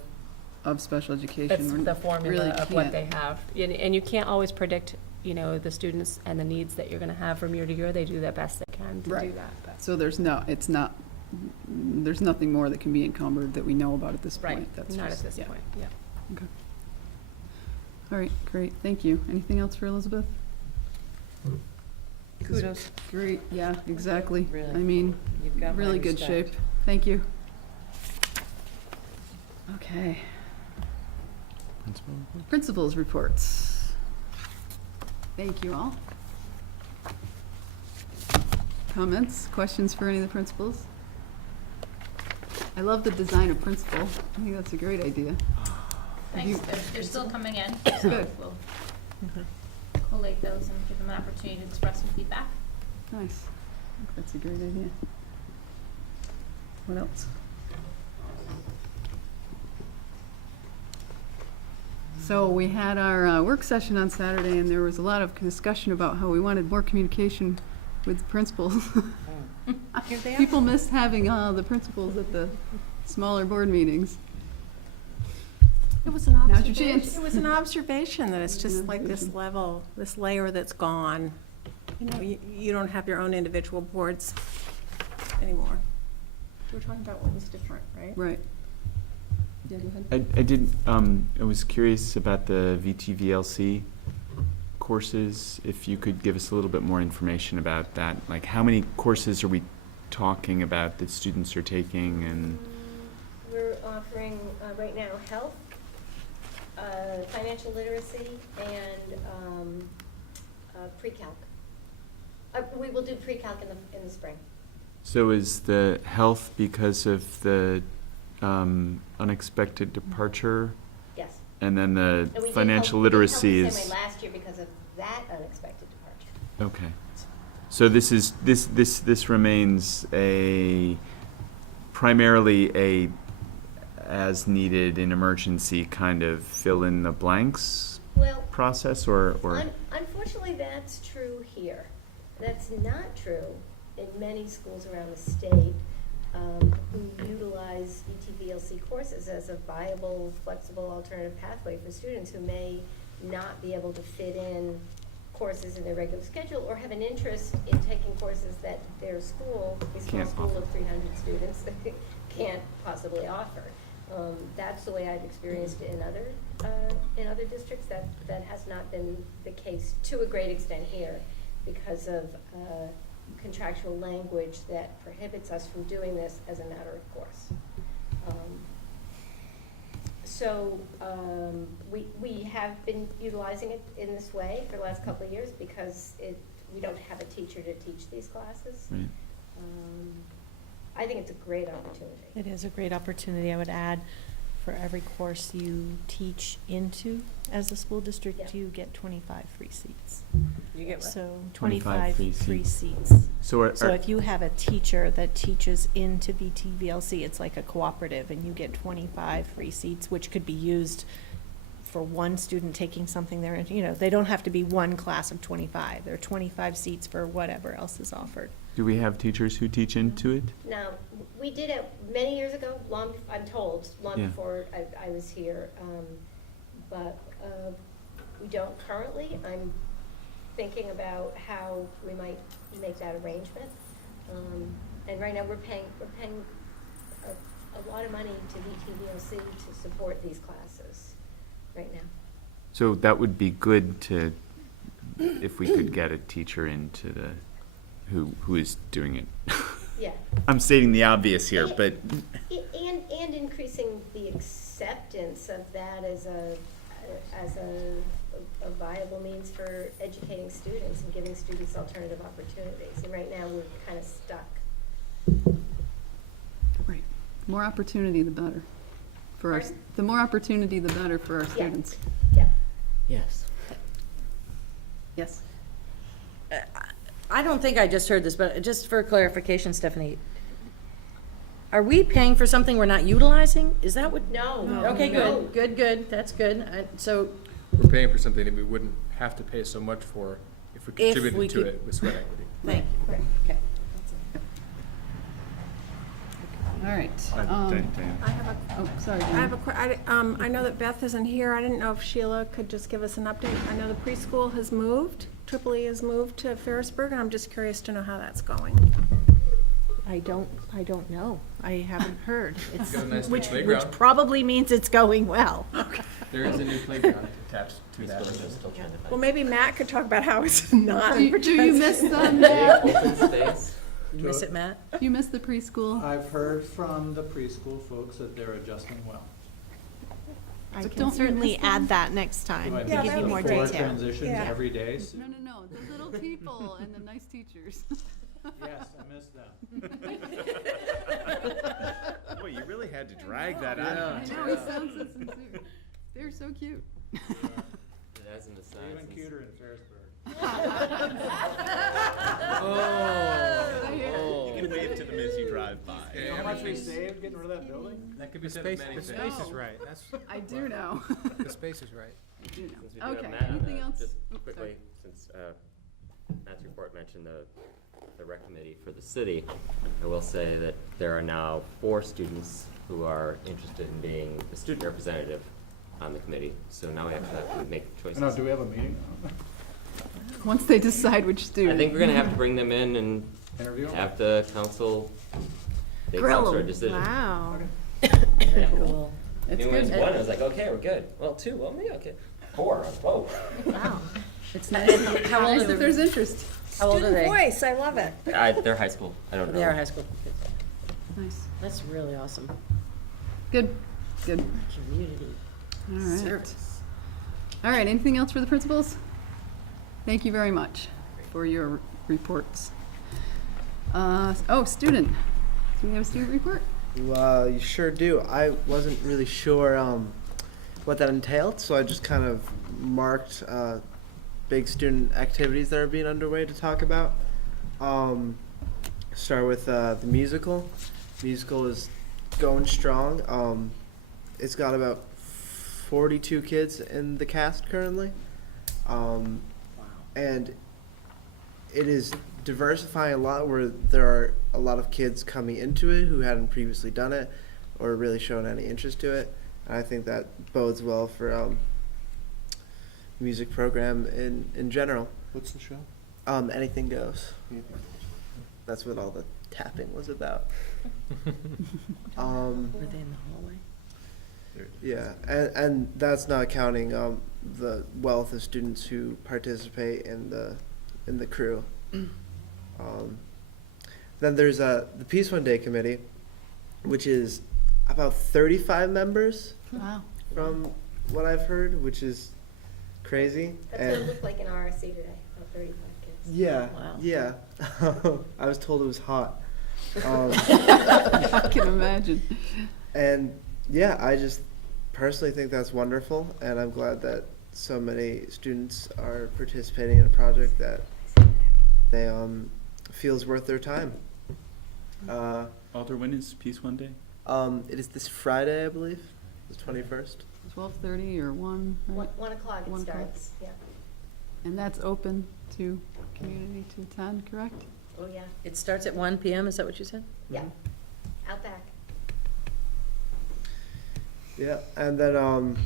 of special education. That's We're the formula really of what can't- they have. And you can't always predict, the students and the needs that you're gonna have from year to year. They do the best they can to do Right. that. But- So there's nothing more that can be encumbered that we know about at this point. Right, That's not at just- this yeah. point, yeah. Okay. All right, great, thank you. Anything else for Elizabeth? Kudos. Great, yeah, exactly. Really. I mean, You've got my really good respect. shape. Thank you. Okay, principals reports. Thank you all. Comments, questions for any of the principals? I love the design of principal. I think that's a great idea. Thanks, they're still coming in. Good. We'll collate those and give them an opportunity to express some feedback. Nice. I think that's a great idea. What else? So we had our work session on Saturday, and there was a lot of discussion about how we wanted more communication with the principals. Here they are. People missed having the principals at the smaller board meetings. It was an Now's your observation. chance. It was an observation that it's An just like this observation. level, this layer that's gone. You don't have your own individual boards anymore. We're talking about what was different, right? Right. Yeah, go ahead. I did, I was curious about the VTVLC courses, if you could give us a little bit more information about that. Like, how many courses are we talking about that students are taking, and? We're offering, right now, health, financial literacy, and pre-calc. We will do pre-calc in the spring. So is the health because of the unexpected departure? Yes. And then the And we did financial health- we did literacy health the is? same way last year because of that unexpected departure. Okay. So this remains primarily a as needed in emergency kind of fill in the blanks Well, process, or? unfortunately, that's true here. That's not true in many schools around the state who utilize VTVLC courses as a viable, flexible alternative pathway for students who may not be able to fit in courses in their regular schedule or have an interest in taking courses that their school, a small Can't school offer. of 300 students, can't possibly offer. That's the way I've experienced it in other districts. That has not been the case to a great extent here because of contractual language that prohibits us from doing this as a matter of course. So we have been utilizing it in this way for the last couple of years because we don't have a teacher to teach these classes. Right. I think it's a great opportunity. It is a great opportunity, I would add, for every course you teach into as a school district, Yeah. you get 25 free seats. You get what? So 25 25 free free seats. seats. So So if you have a teacher that teaches into VTVLC, it's like a cooperative, and you get 25 free seats, which could be used for one student taking something there. They don't have to be one class of 25. There are 25 seats for whatever else is offered. do we have teachers who teach into it? Now, we did it many years ago, I'm told, long Yeah. before I was here, but we don't currently. I'm thinking about how we might make that arrangement. And right now, we're paying a lot of money to VTVLC to support these classes right now. So that would be good to, if we could get a teacher into who is doing it. Yeah. I'm stating the obvious here, but And increasing the acceptance of that as a viable means for educating students and giving students alternative opportunities. And right now, we're kind of stuck. Right. More opportunity, the better. Pardon? The more opportunity, the better for our Yeah. students. Yeah. Yes. Yes. I don't think I just heard this, but just for clarification, Stephanie, are we paying for something we're not utilizing? Is that what? No. Okay, No. good, that's good. So We're paying for something that we wouldn't have to pay so much for if we If contributed we to could- it with sweat equity. Thank you. Okay. All right. Diane. I have a Oh, sorry, I have Diane. I know that Beth isn't here. I didn't know if Sheila could just give us an update. I know the preschool has moved, Triple E has moved to Ferrisburg, and I'm just curious to know how that's going. I don't know. I haven't heard. It's, Got a nice new which playground. probably means it's going well. There is a new playground attached to that. Still trying to find. Well, maybe Matt could talk about how it's not. Do you miss them? Big open space. You miss it, Matt? Do you miss the preschool? I've heard from the preschool folks that they're adjusting well. I But can don't you certainly miss them? add that next time Do I to Yeah, miss give you that'd the more be four detail. transitions Yeah. every day? No, the little people and the nice teachers. Yes, I miss them. Boy, you really had to drag that I out. know, he sounds so sincere. They're so cute. As an aside, Even since- cuter in Ferrisburg. You can wave to them as you drive by. You know how much we saved getting rid of that building? That could be The said of space, many the things. space is right, that's, I do know. the space is right. I do know. Since we do have Okay, Matt on anything that, else? just Oh, quickly, sorry. since Matt's report mentioned the rec committee for the city, I will say that there are now 4 students who are interested in being the student representative on the committee. So now we have to make choices. No, do we have a meeting? Once they decide which student. I think we're gonna have to bring them in and Interview? have the council make Grill some sort of 'em. decision. Wow. Yeah. Cool. It's New one's good. 1, I was like, okay, we're good. Well, 2, well, yeah, okay. 4, whoa. Wow. It's nice, How old nice are that they? there's interest. How old are Student they? voice, I love it. They're high school, I don't know. They are high school. Nice. That's really awesome. Good, good. Community All right. service. All right, anything else for the principals? Thank you very much for your reports. Student. Do we have a student report? You sure do. I wasn't really sure what that entailed, so I just kind of marked big student activities that are being underway to talk about. Start with the musical. Musical is going strong. It's got about 42 kids in the cast currently. And it is diversifying a lot, where there are a lot of kids coming into it who hadn't previously done it or really shown any interest to it. And I think that bodes well for music program in general. What's the show? Anything Goes. That's what all the tapping was about. Were they in the hallway? Yeah, and that's not counting the wealth of students who participate in the crew. Then there's the Peace One Day Committee, which is about 35 members Wow. from what I've heard, which is crazy. That's what it looked like in RSC today, about 35 kids. Yeah, Wow. yeah. I was told it was hot. I can imagine. And yeah, I just personally think that's wonderful, and I'm glad that so many students are participating in a project that they feels worth their time. Alder, when is Peace One Day? It is this Friday, I believe, the 21st. 12:30 or 1, right? 1 o'clock it 1 o'clock. starts, yeah. And that's open to community to attend, correct? Oh, yeah, It starts at 1 PM, is that what you said? yeah. Out back. Yeah, and then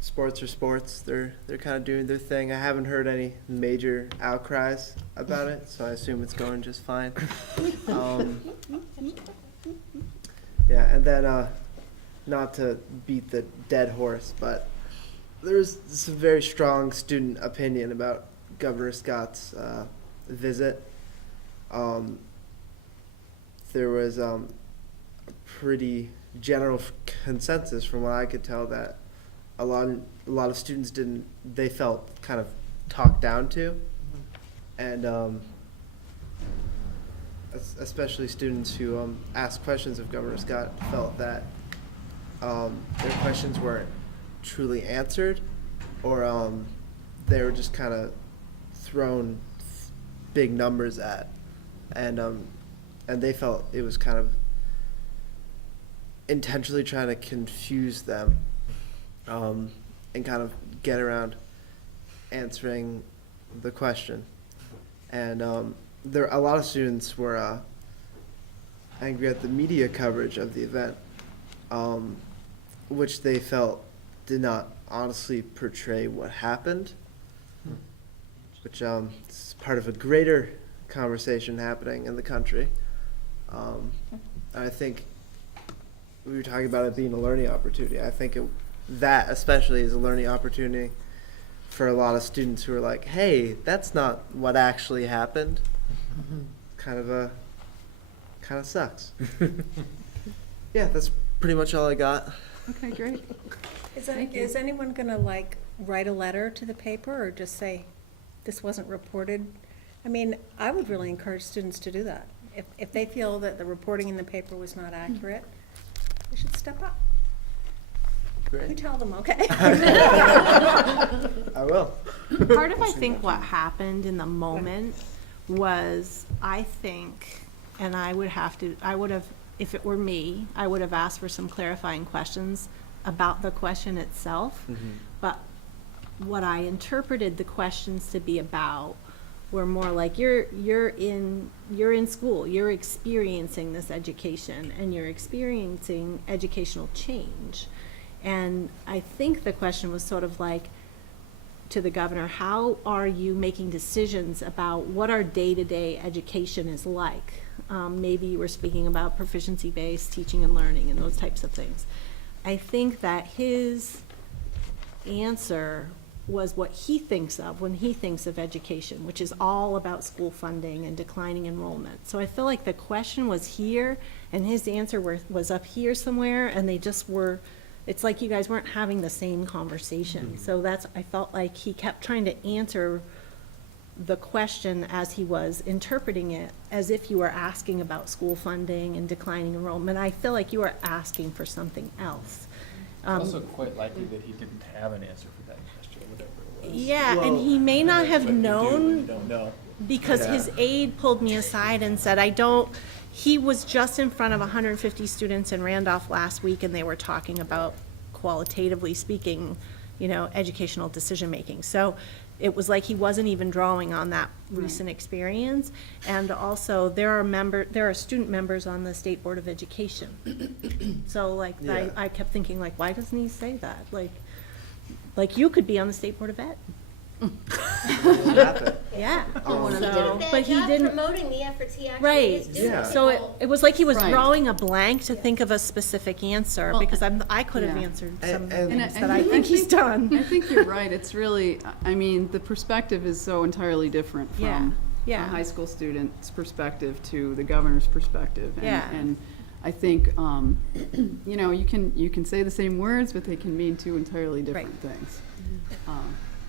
sports are sports. They're kind of doing their thing. I haven't heard any major outcries about it, so I assume it's going just fine. Yeah, and then not to beat the dead horse, but there's some very strong student opinion about Governor Scott's visit. There was a pretty general consensus, from what I could tell, that a lot of students they felt kind of talked down to, and especially students who asked questions of Governor Scott felt that their questions weren't truly answered, or they were just kind of thrown big numbers at, and they felt it was kind of intentionally trying to confuse them, and kind of get around answering the question. And a lot of students were angry at the media coverage of the event, which they felt did not honestly portray what happened, which is part of a greater conversation happening in the country. I think we were talking about it being a learning opportunity. I think that especially is a learning opportunity for a lot of students who are like, hey, that's not what actually happened. Kind of sucks. Yeah, that's pretty much all I got. Okay, great. Is anyone gonna like write a letter to the paper or just say, this wasn't reported? I mean, I would really encourage students to do that. If they feel that the reporting in the paper was not accurate, they should step up. You Great. tell them, okay? I will. Part of, I think, what happened in the moment was, I think, and I would have, if it were me, I would have asked for some clarifying questions about the question itself. But what I interpreted the questions to be about were more like, you're in school, you're experiencing this education, and you're experiencing educational change. And I think the question was sort of like, to the governor, how are you making decisions about what our day-to-day education is like? Maybe you were speaking about proficiency-based teaching and learning and those types of things. I think that his answer was what he thinks of when he thinks of education, which is all about school funding and declining enrollment. So I feel like the question was here, and his answer was up here somewhere, and they just were, it's like you guys weren't having the same conversation. So I felt like he kept trying to answer the question as he was interpreting it, as if you were asking about school funding and declining enrollment. I feel like you were asking for something else. It's also quite likely that he didn't have an answer for that question, whatever it was. Yeah, and he may not have But you do when you known, don't know. because his aide pulled me aside and said, he was just in front of 150 students in Randolph last week, and they were talking about, qualitatively speaking, educational decision-making. So it was like he wasn't even drawing on that recent experience. And also, there are student members on the State Board of Education. So Yeah. I kept thinking, why doesn't he say that? Like you could be on the State Board of Ed. Yeah. Well, he did a bad But he job didn't. promoting the efforts he actually Right. is doing. Yeah. So it was like he was Right. drawing a blank to think of a specific answer, Well, because I could have yeah. answered And- some of the and- things that I think he's done. I think you're right. It's really, I mean, the perspective is so entirely different Yeah, from a yeah. high school student's perspective to the governor's perspective. Yeah. And I think, you can say the same words, but they can mean two entirely different things.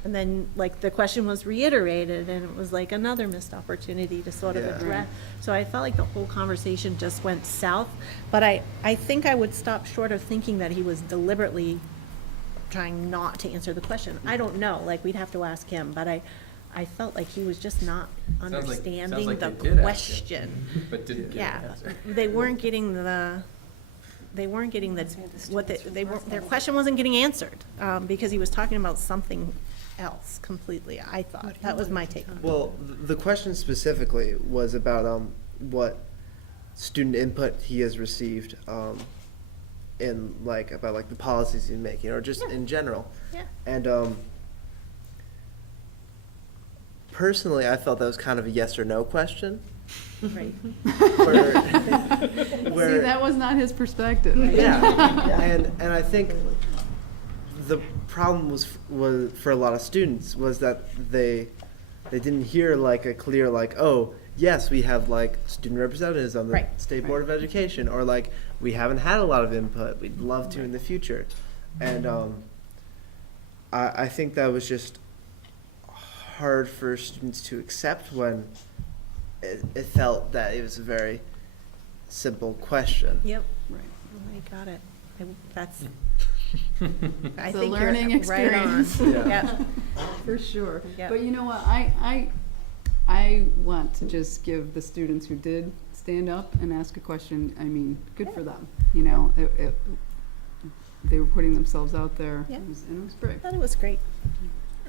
And then, the question was reiterated, and it was like another missed opportunity to sort of Yeah. address. So I felt like the whole conversation just went south. But I think I would stop short of thinking that he was deliberately trying not to answer the question. I don't know, we'd have to ask him, but I felt like he was just not Sounds like understanding they the did ask him, question. But didn't get Yeah, an answer. they weren't getting their question wasn't getting answered, because he was talking about something else completely, I thought. That was my take on it. Well, the question specifically was about what student input he has received in about the policies he's making, or just in general. Yeah. And personally, I felt that was kind of a yes or no question. Right. See, that was not his perspective. Yeah, and I think the problem was for a lot of students was that they didn't hear a clear oh, yes, we have student representatives on the Right. State Board of Education, or we haven't had a lot of input, we'd love to in the future. And I think that was just hard for students to accept when it felt that it was a very simple question. Yep. Right. I got it. That's, I It's a think you're learning right on. experience. Yeah. Yep. For sure. Yep. But you know what, I want to just give the students who did stand up and ask a question, I mean, good for them, they were putting themselves out there, Yeah. and it was great. I thought it was great.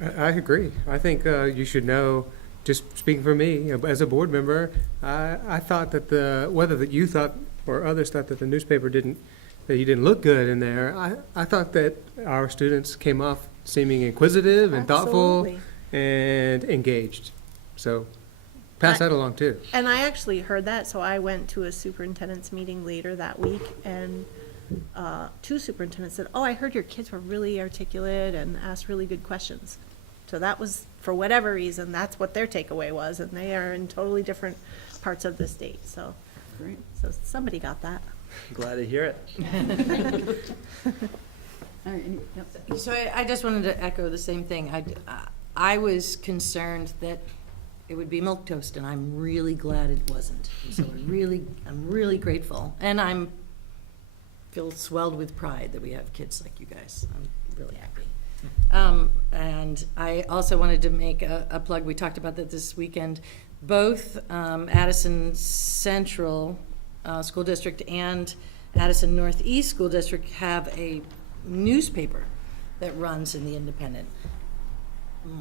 I agree. I think you should know, just speaking for me, as a board member, I thought that whether that you thought or others thought that the newspaper that you didn't look good in there, I thought that our students came off seeming inquisitive and thoughtful Absolutely. and engaged. So pass that along too. And I actually heard that, so I went to a superintendent's meeting later that week, and two superintendents said, "Oh, I heard your kids were really articulate and asked really good questions." So that was, for whatever reason, that's what their takeaway was, and they are in totally different parts of the state, so. Great. So somebody got that. Glad to hear it. All right, yep. So I just wanted to echo the same thing. I was concerned that it would be milquetoast, and I'm really glad it wasn't. And so I'm really grateful, and feel swelled with pride that we have kids like you guys. I'm really happy. And I also wanted to make a plug. We talked about that this weekend. Both Addison Central School District and Addison Northeast School District have a newspaper that runs in the Independent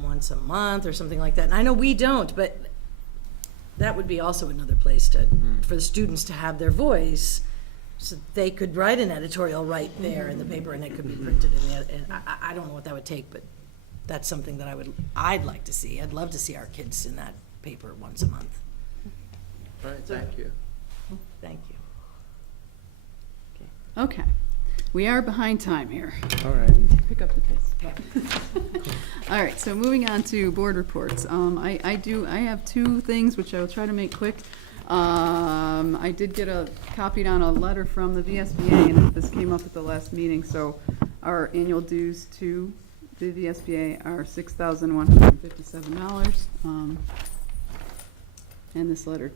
once a month or something like that. And I know we don't, but that would be also another place for the students to have their voice, so they could write an editorial right there in the paper, and it could be printed in the. And I don't know what that would take, but that's something that I'd like to see. I'd love to see our kids in that paper once a month. All right, thank you. Thank you. Okay, we are behind time here. All right. Pick up the pace. All right, so moving on to board reports. I have two things which I will try to make quick. I did get copied on a letter from the VSBA, and this came up at the last meeting. So our annual dues to the VSBA are $6,157. And this letter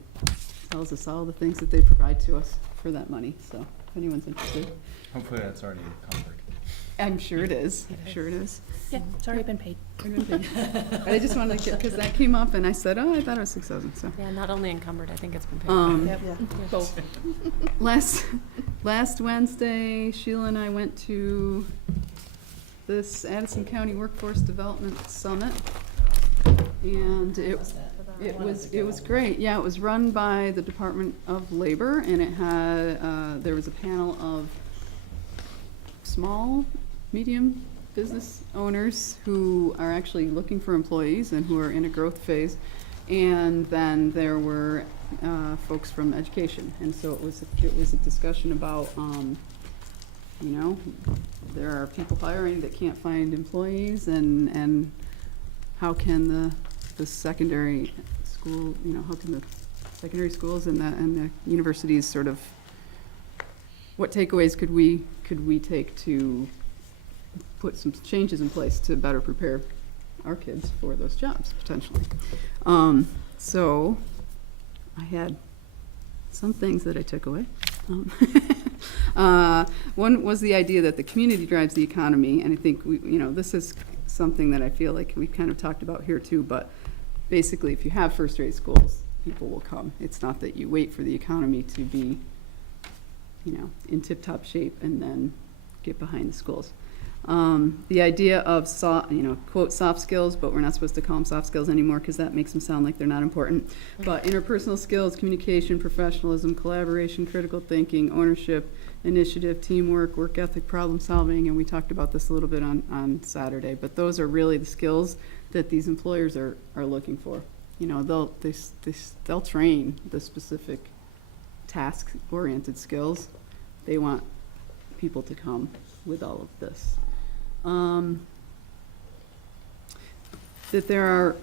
tells us all the things that they provide to us for that money. So if anyone's interested, Hopefully that's already encumbered. I'm sure it is. I'm sure it is. Yeah, it's already been paid. I just wanted to get, because that came up, and I said, oh, I thought it was 6,000. So. Yeah, not only encumbered, I think it's been paid. Both. Last Wednesday, Sheila and I went to this Addison County Workforce Development Summit, and it was great. Yeah, it was run by the Department of Labor, and it had there was a panel of small, medium business owners who are actually looking for employees and who are in a growth phase. And then there were folks from education. And so it was a discussion about, you know, there are people hiring that can't find employees, and how can the secondary school, you know, how can the secondary schools and the universities sort of, what takeaways could we take to put some changes in place to better prepare our kids for those jobs, potentially. So I had some things that I took away. One was the idea that the community drives the economy, and I think this is something that I feel like we kind of talked about here too, but basically if you have first-rate schools, people will come. It's not that you wait for the economy to be, in tip-top shape and then get behind the schools. The idea of quote soft skills, but we're not supposed to call them soft skills anymore because that makes them sound like they're not important. But interpersonal skills, communication, professionalism, collaboration, critical thinking, ownership, initiative, teamwork, work ethic, problem solving, and we talked about this a little bit on Saturday. But those are really the skills that these employers are looking for. They'll train the specific task-oriented skills. They want people to come with all of this. That there are,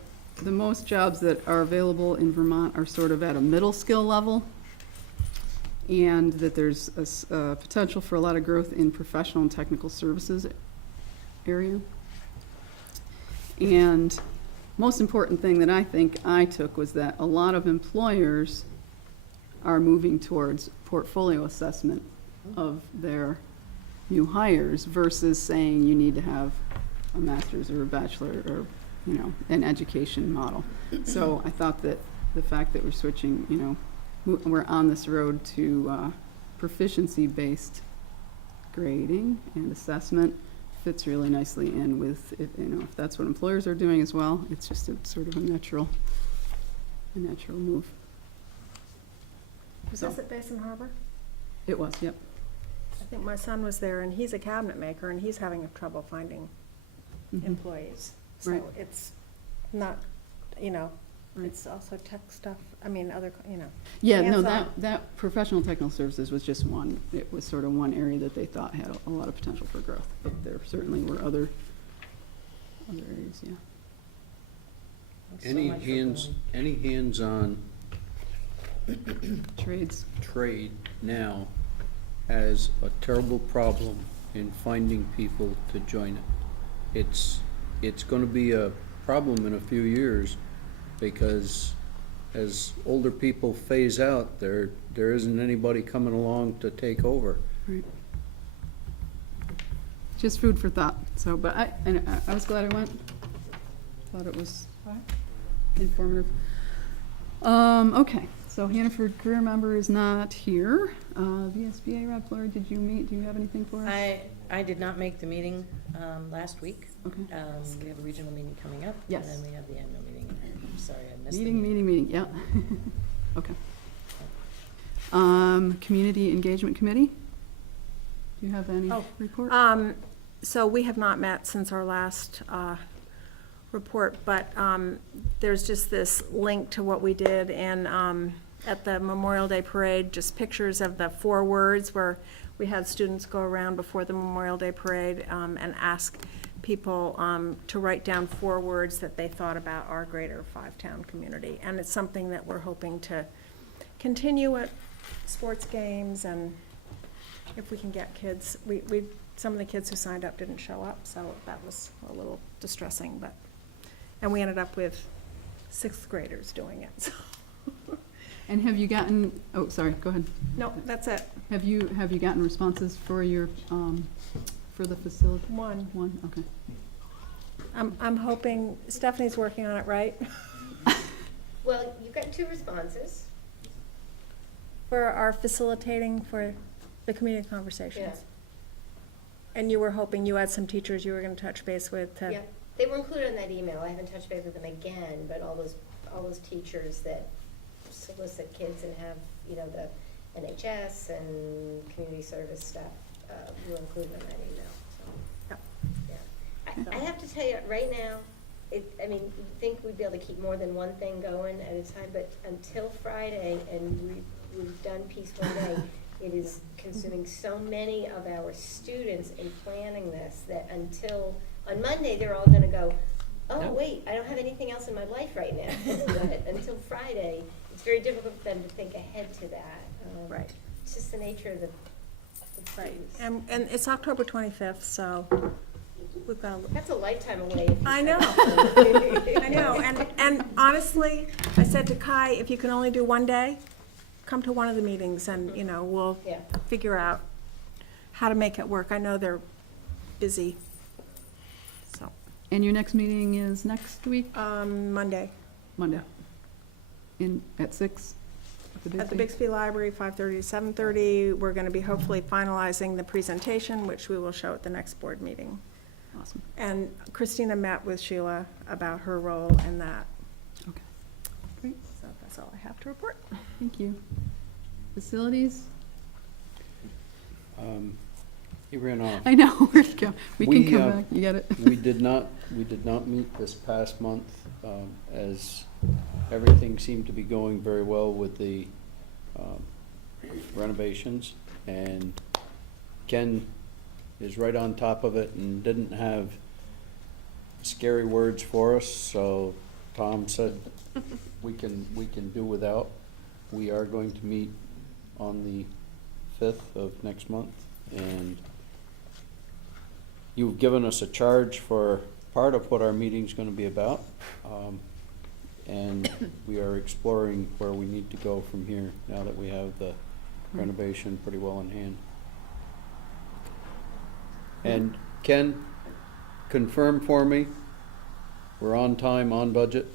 the most jobs that are available in Vermont are sort of at a middle skill level, and that there's a potential for a lot of growth in professional and technical services area. And most important thing that I think I took was that a lot of employers are moving towards portfolio assessment of their new hires versus saying you need to have a master's or a bachelor or an education model. So I thought that the fact that we're switching, we're on this road to proficiency-based grading and assessment fits really nicely in with if that's what employers are doing as well. It's just sort of a natural move. Was this at Basin Harbor? It was, yep. I think my son was there, and he's a cabinet maker, and he's having trouble finding Mhm. employees. So Right. it's not, you know, Right. it's also tech stuff, I mean, other, you know. Yeah, no, hands-on. that professional technical services was just one, it was sort of one area that they thought had a lot of potential for growth. But there certainly were other areas, yeah. So much for going. Any hands-on Trades. trade now has a terrible problem in finding people to join it. It's gonna be a problem in a few years, because as older people phase out, there isn't anybody coming along to take over. Right. Just food for thought, so, but I was glad I went. Thought it was informative. Okay, so Hannaford career member is not here. VSBA rep, Lori, did you meet? Do you have anything for us? I did not make the meeting last week. Okay. We have a regional meeting coming up. Yes. And then we have the annual meeting. I'm sorry, I missed the Meeting, yeah. Okay. Community Engagement Committee? Do you have any Oh, report? So we have not met since our last report, but there's just this link to what we did in, at the Memorial Day Parade, just pictures of the 4 words where we had students go around before the Memorial Day Parade and ask people to write down 4 words that they thought about our greater 5-town community. And it's something that we're hoping to continue at sports games, and if we can get kids, some of the kids who signed up didn't show up, so that was a little distressing, and we ended up with 6th graders doing it, so. And have you gotten, oh, sorry, go ahead. No, that's it. Have you gotten responses for your, for the facility? One. Okay. I'm hoping, Stephanie's working on it, right? Well, you got 2 responses. For our facilitating for the community conversations. Yeah. And you were hoping, you had some teachers you were gonna touch base with to. Yeah, they were included in that email. I haven't touched base with them again, but all those teachers that solicit kids and have, you know, the NHS and community service stuff, were included in that email, so. Yeah. I have to tell you, right now, I mean, you'd think we'd be able to keep more than one thing going at a time, but until Friday, and we've done Peace One Day, it is consuming so many of our students in planning this, that until, on Monday, they're all gonna go, oh, wait, I don't have anything else in my life right now. But until Friday, it's very difficult for them to think ahead to that. Right. It's just the nature of the students. And it's October 25th, so we've got a. That's a lifetime away. If you I know. have- I know, and honestly, I said to Kai, if you can only do one day, come to one of the meetings and, you know, we'll Yeah. figure out how to make it work. I know they're busy, so. And your next meeting is next week? Monday, Monday? At 6? at the Bixby Library, 5:30 to 7:30. We're gonna be hopefully finalizing the presentation, which we will show at the next board meeting. Awesome. And Christina met with Sheila about her role in that. Okay. Great. So that's all I have to report. Thank you. Facilities? He ran off. I know, where'd it go? We can We, come back, you got it. We did not meet this past month, as everything seemed to be going very well with the renovations, and Ken is right on top of it and didn't have scary words for us, so Tom said we can do without. We are going to meet on the 5th of next month, and you've given us a charge for part of what our meeting's gonna be about. And we are exploring where we need to go from here, now that we have the renovation pretty well in hand. And Ken, confirm for me, we're on time, on budget?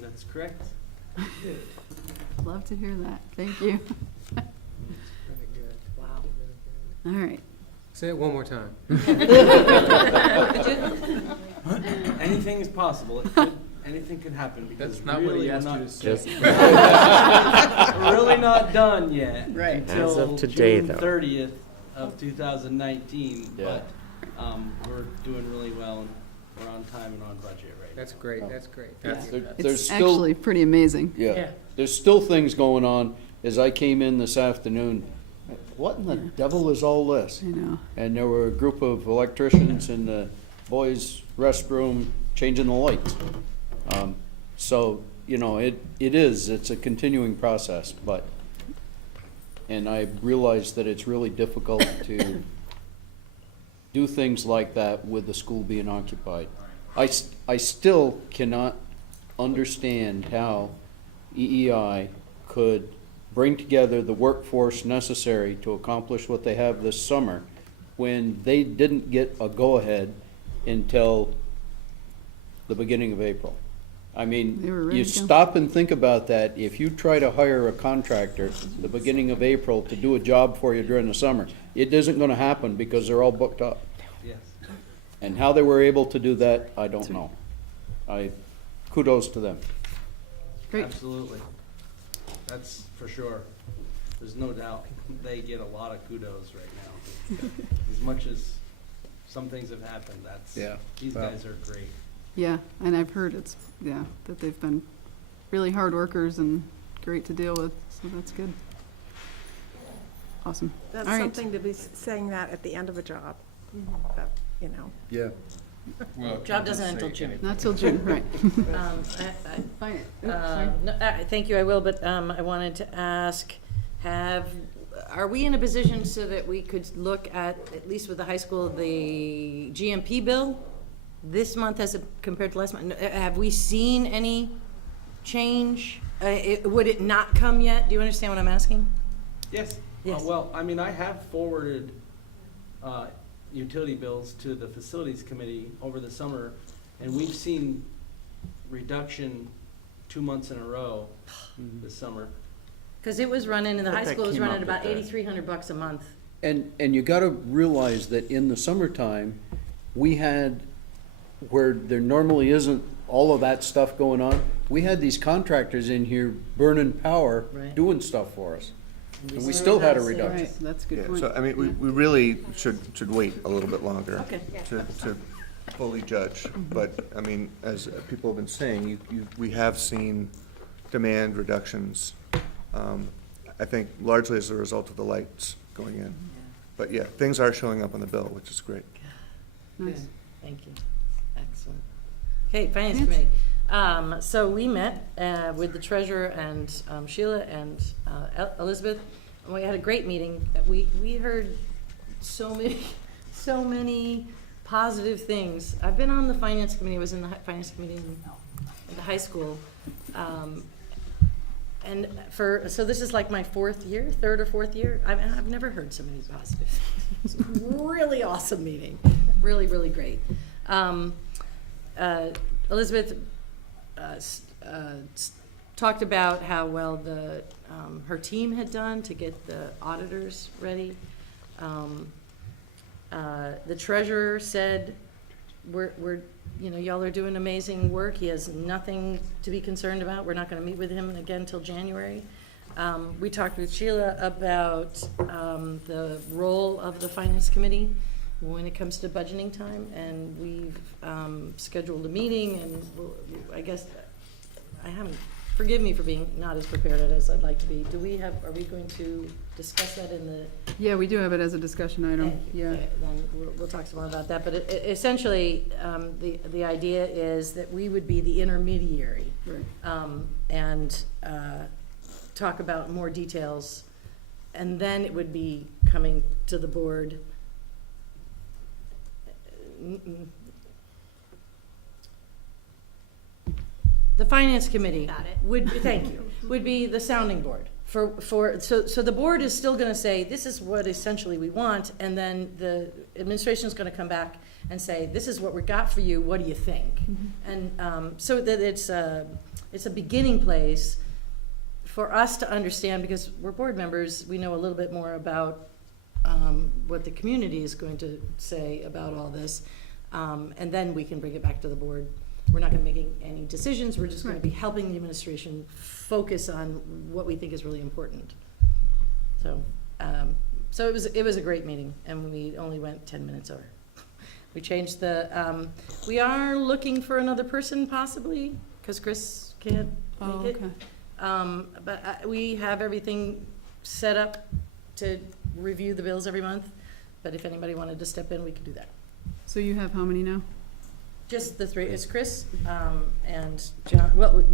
That's correct. Love to hear that. Thank you. Wow. All right. Say it one more time. Anything is possible. It could anything can happen because That's not what really he we're asked you not, to say. Just- we're really not done yet. Right. Until As of today, June though. 30th of 2019, Yeah. but we're doing really well and we're on time and on budget right now. That's great, that's great. Yeah. Thank you. There's It's still, actually pretty amazing. yeah, there's still things going on. As I came in this afternoon, what in the devil is all this? I know. And there were a group of electricians in the boys' restroom changing the lights. So, you know, it's a continuing process, but, and I realize that it's really difficult to do things like that with the school being occupied. I still cannot understand how EEI could bring together the workforce necessary to accomplish what they have this summer when they didn't get a go-ahead until the beginning of April. I They were mean, ready you to go. stop and think about that. If you try to hire a contractor the beginning of April to do a job for you during the summer, it isn't gonna happen because they're all booked up. Yes. And how they were able to do that, I don't know. Kudos to them. Great. Absolutely. That's for sure. There's no doubt. They get a lot of kudos right now. As much as some things have happened, Yeah. these Well. guys are great. Yeah, and I've heard that they've been really hard workers and great to deal with, so that's good. Awesome. That's All right. something to be saying that at the end of a job, that, you know. Yeah. Job doesn't end until June. Not till June, right. Fine. Oops, sorry. Thank you, I will, but I wanted to ask, are we in a position so that we could look at least with the high school, the GMP bill this month as compared to last month? Have we seen any change? Would it not come yet? Do you understand what I'm asking? Yes. Yes. Well, I mean, I have forwarded utility bills to the facilities committee over the summer, and we've seen reduction 2 months in a row this summer. Because it was running, and the high That school was came running up about with that. $8,300 a month. And you gotta realize that in the summertime, we had, where there normally isn't all of that stuff going on, we had these contractors in here burning power, Right. doing stuff for us. And we saw still had a that, so- reduction. Right, that's a good Yeah, point. so, I mean, Yeah. we really should wait a little bit longer. Okay. To fully judge, but, I mean, as people have been saying, we have seen demand reductions, I think largely as a result of the lights going in. But yeah, things are showing up on the bill, which is great. Nice. Good. Thank you. Excellent. Okay, Finance Committee. So we met with the treasurer and Sheila and Elizabeth, and we had a great meeting. We heard so many positive things. I've been on the Finance Committee, I was in the Finance Committee in the high school. And so this is like my third or fourth year. I've never heard so many positive things. It was a really awesome meeting, really, really great. Elizabeth talked about how well her team had done to get the auditors ready. The treasurer said, y'all are doing amazing work. He has nothing to be concerned about. We're not gonna meet with him again until January. We talked with Sheila about the role of the Finance Committee when it comes to budgeting time, and we've scheduled a meeting, and I guess, forgive me for being not as prepared as I'd like to be. Are we going to discuss that in the? Yeah, we do have it as a discussion item, Thank you. yeah. Okay, then we'll talk some more about that, but essentially, the idea is that we would be the intermediary. Right. And talk about more details, and then it would be coming to the board. The Finance Committee. Got it. Would be the sounding board. So the board is still gonna say, this is what essentially we want, and then the administration's gonna come back and say, this is what we got for you, what do you think? And so that it's a beginning place for us to understand, because we're board members, we know a little bit more about what the community is going to say about all this, and then we can bring it back to the board. we're not gonna make any decisions, we're just gonna Right. be helping the administration focus on what we think is really important. So, so it was a great meeting, and we only went 10 minutes over. We changed we are looking for another person possibly, because Chris can't Oh, make it. okay. But we have everything set up to review the bills every month, but if anybody wanted to step in, we could do that. So you have how many now? Just the three, it's Chris, and John, well,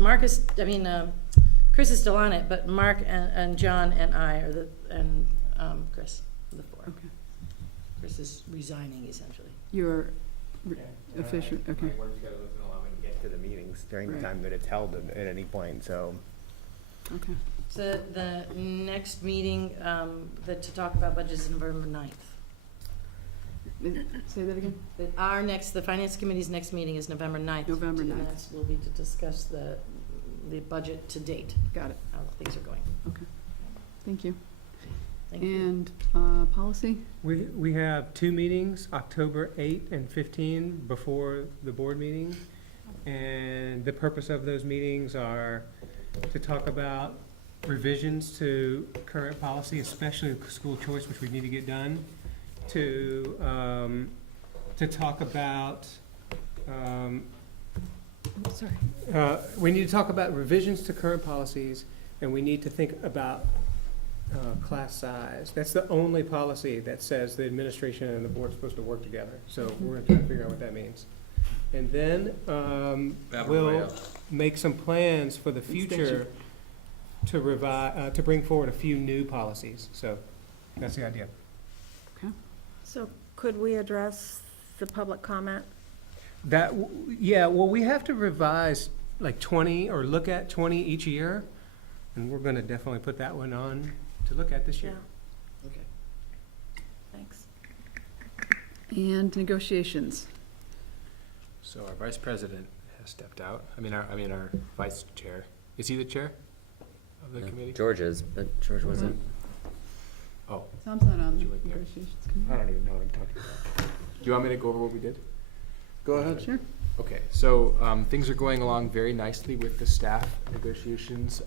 Chris is still on it, but Mark and John and I are and Chris, are the four. Okay. Chris is resigning essentially. You're official, okay. My work schedule doesn't allow me to get to the meetings during the Right. time that it's held at any point, so. Okay. So the next meeting, to talk about budget is November 9th. Say that again? The Finance Committee's next meeting is November 9th. November 9th. And that will be to discuss the budget to date, Got it. how things are going. Okay. Thank you. Thank you. And policy? We have 2 meetings, October 8 and 15, before the board meeting. And the purpose of those meetings are to talk about revisions to current policy, especially school choice, which we need to get done, to talk about, Sorry. we need to talk about revisions to current policies, and we need to think about class size. That's the only policy that says the administration and the board are supposed to work together. So we're gonna try to figure out what that means. And then we'll make some plans for the future to revise, to bring forward a few new policies. So that's the idea. So could we address the public comment? Yeah, well, we have to revise like 20 or look at 20 each year. And we're gonna definitely put that one on to look at this year. Okay. Thanks. And negotiations. So our vice president has stepped out. Our vice chair. Is he the chair of the committee? George is, but George wasn't. Oh, Tom's not on Would the you like that? negotiations I committee. don't even know what I'm talking about. Do you want me to go over what we did? Go ahead. Sure. Okay, so things are going along very nicely with the staff negotiations.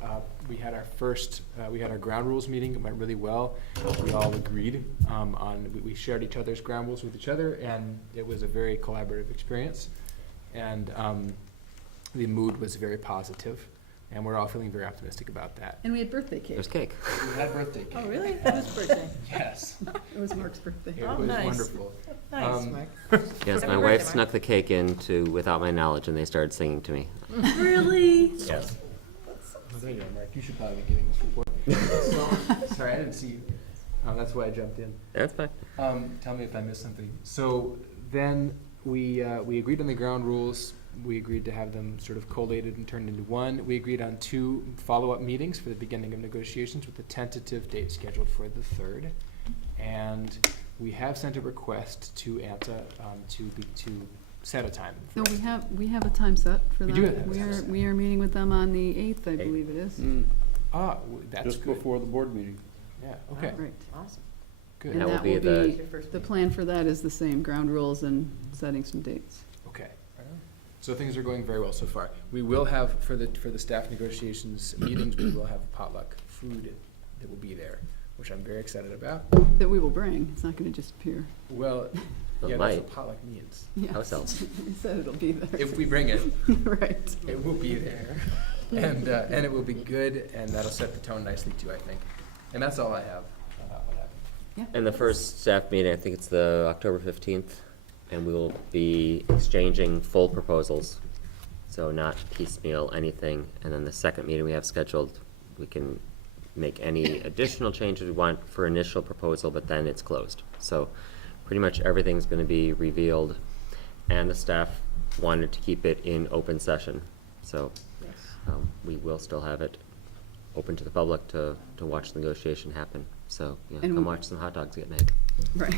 We had our ground rules meeting. It went really well. We all agreed we shared each other's ground rules with each other, and it was a very collaborative experience. And the mood was very positive, and we're all feeling very optimistic about that. And we had birthday cake. There's cake. We had birthday cake. Oh, really? Whose birthday? Yes, It was Mark's birthday. it Oh, was nice. wonderful. Nice, Mark. Yes, Happy my birthday, wife Mark. snuck the cake in without my knowledge, and they started singing to me. Really? Yes. Oh, there you are, Mark. You should probably be giving this report. Sorry, I didn't see you. That's why I jumped in. That's fine. Tell me if I missed something. So then we agreed on the ground rules. We agreed to have them sort of collated and turned into one. We agreed on 2 follow-up meetings for the beginning of negotiations with a tentative date scheduled for the 3rd. And we have sent a request to ANTA to set a time. for No, us. we have a time set for We them. do have a time set. We are meeting with them on the 8th, I believe it is. That's Just good. before the board meeting. Yeah, okay, Right. Awesome. good. And That will that be will the- be, the plan for that is the same, ground rules and setting some dates. Okay. So things are going very well so far. We will have, for the staff negotiations meetings, we will have potluck food that will be there, which I'm very excited about. That we will bring. It's not gonna just appear. Well, It yeah, that's might. what potluck means. Yes. House elves. He said it'll be there. If we bring it, Right. it will be there. And it will be good, and that'll set the tone nicely too, I think. And that's all I have. What happened. And the first staff meeting, I think it's the October 15th, and we will be exchanging full proposals. So not piecemeal anything. And then the second meeting we have scheduled, we can make any additional changes we want for initial proposal, but then it's closed. So pretty much everything's gonna be revealed, and the staff wanted to keep it in open session. So we will still have it open to the public to watch the negotiation happen. So, And come we- watch some hot dogs get made. Right.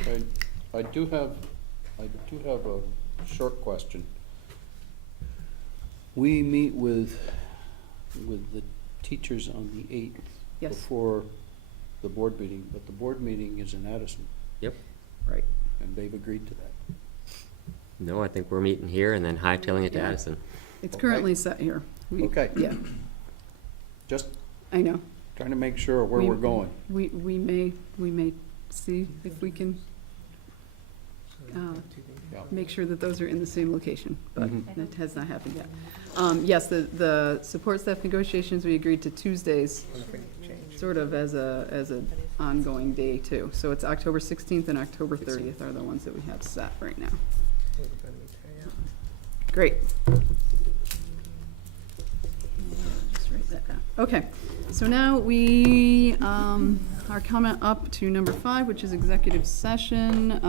I do have a short question. We meet with the teachers on the 8th. Yes. Before the board meeting, but the board meeting is in Addison. Yep. Right. And they've agreed to that. No, I think we're meeting here and then hightailing it to Yeah. Addison. It's Okay. currently set here. We- Okay. Yeah, Just I know. trying to make sure where we're going. We may see if we can make sure that those are in the same location, but Mhm. that has not happened yet. Yes, the support staff negotiations, we agreed to Tuesdays, sort of as a ongoing day too. So it's October 16th and October 30th are the ones that we have set right now. Great. Just write that down. Okay, so now we are coming up to number 5, which is executive session.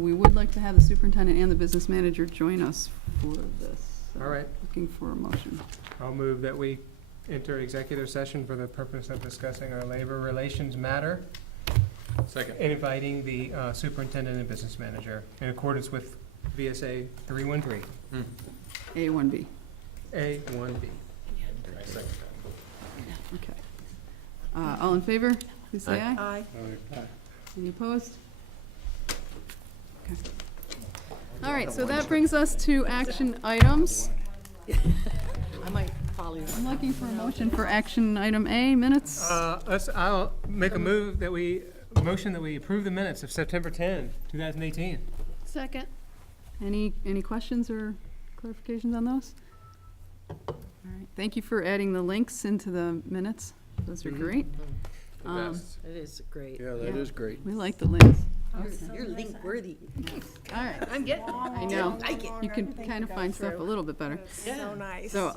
We would like to have the superintendent and the business manager join us for this. All right. Looking for a motion. I'll move that we enter executive session for the purpose of discussing our labor relations matter, Second. and inviting the superintendent and business manager in accordance with VSA 313, A1B. A1B. Okay. All in favor, please say Aye. aye. Aye. Any opposed? Okay. All right, so that brings us to action items. I might follow you. I'm looking for a motion for action item A, minutes. I'll make a motion that we approve the minutes of September 10, 2018. Second. Any questions or clarifications on those? All right, thank you for adding the links into the minutes. Those are great. It is great. Yeah, that is great. We like the links. You're link worthy. All right, I'm getting I know. You can kind of find stuff a little bit better. So nice. So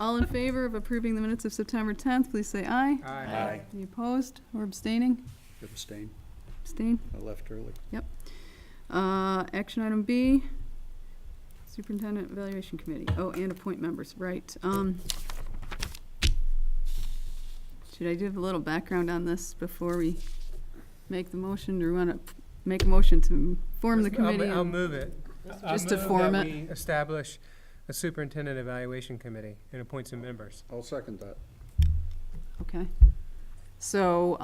all in favor of approving the minutes of September 10th, please say aye. Aye. Any opposed or abstaining? Abstain. Abstain? I left early. Action item B, Superintendent Evaluation Committee. Oh, and appoint members, right. Should I give a little background on this before we make the motion? Do we want to make a motion to form the committee? I'll move it. Just to form I'll it. move that we establish a superintendent evaluation committee and appoint some members. I'll second that. Okay. So,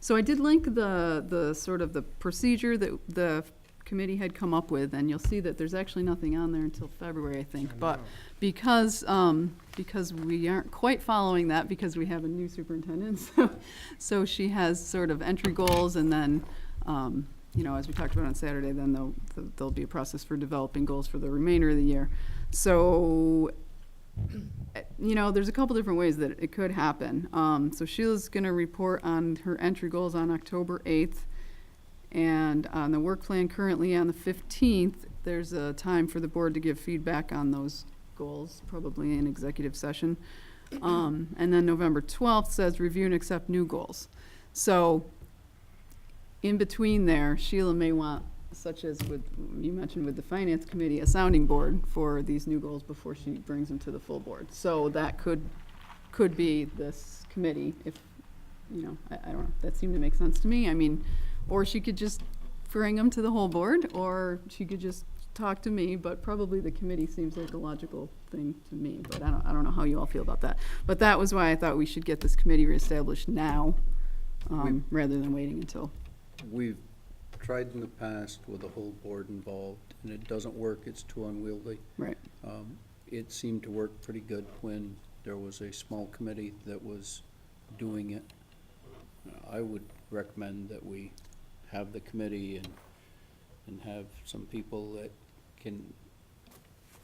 so I did link the sort of the procedure that the committee had come up with, and you'll see that there's actually nothing on there until February, I think. But because we aren't quite following that because we have a new superintendent, so she has sort of entry goals, and then, as we talked about on Saturday, then there'll be a process for developing goals for the remainder of the year. So, there's a couple different ways that it could happen. So Sheila's going to report on her entry goals on October 8th. And on the work plan currently on the 15th, there's a time for the board to give feedback on those goals, probably in executive session. And then November 12th says review and accept new goals. So in between there, Sheila may want, such as you mentioned with the finance committee, a sounding board for these new goals before she brings them to the full board. So that could be this committee if, I don't know, that seemed to make sense to me. I mean, or she could just bring them to the whole board, or she could just talk to me, but probably the committee seems like a logical thing to me, but I don't know how you all feel about that. But that was why I thought we should get this committee reestablished now, rather than waiting until. We've tried in the past with a whole board involved, and it doesn't work. It's too unwieldy. Right. It seemed to work pretty good when there was a small committee that was doing it. I would recommend that we have the committee and have some people that can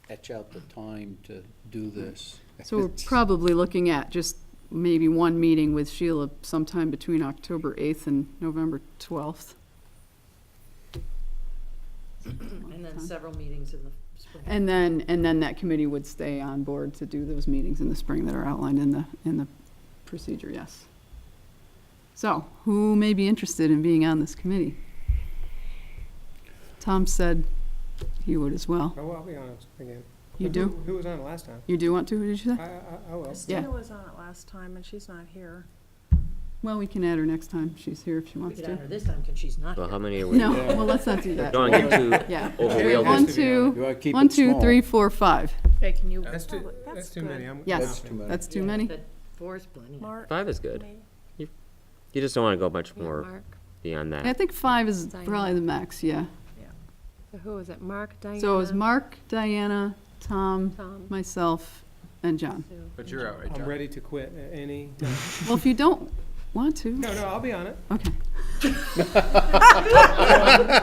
etch out the time to do this. So we're probably looking at just maybe one meeting with Sheila sometime between October 8th and November 12th. And then several meetings in the spring. And then that committee would stay on board to do those meetings in the spring that are outlined in the procedure, yes. So, who may be interested in being on this committee? Tom said he would as well. Oh, I'll be on it again. You do? Who was on it last time? You do want to, who did you say? I will. Christina was on it last time, and she's not here. Well, we can add her next time. She's here if she We wants could to. add her this time because she's not So here. how many are we? No, well, let's not do that. Don't get too Yeah. overwhelmed. One, Has to be You two, wanna keep one, it two, small. 3, 4, 5. Hey, can you? That's too good. many. I'm Yes, That's too many. that's too Yeah, many. but 4 is plenty. Mark? 5 is good. me. You just don't want to go much Yeah, more Mark. beyond I that. think 5 is Diana. probably the max, yeah. So who was it? Mark, Diana? So it was Mark, Diana, Tom, Tom. myself, and John. But you're out, right, John? I'm ready to quit at any time. Well, if you don't want to. No, I'll be on it. Okay.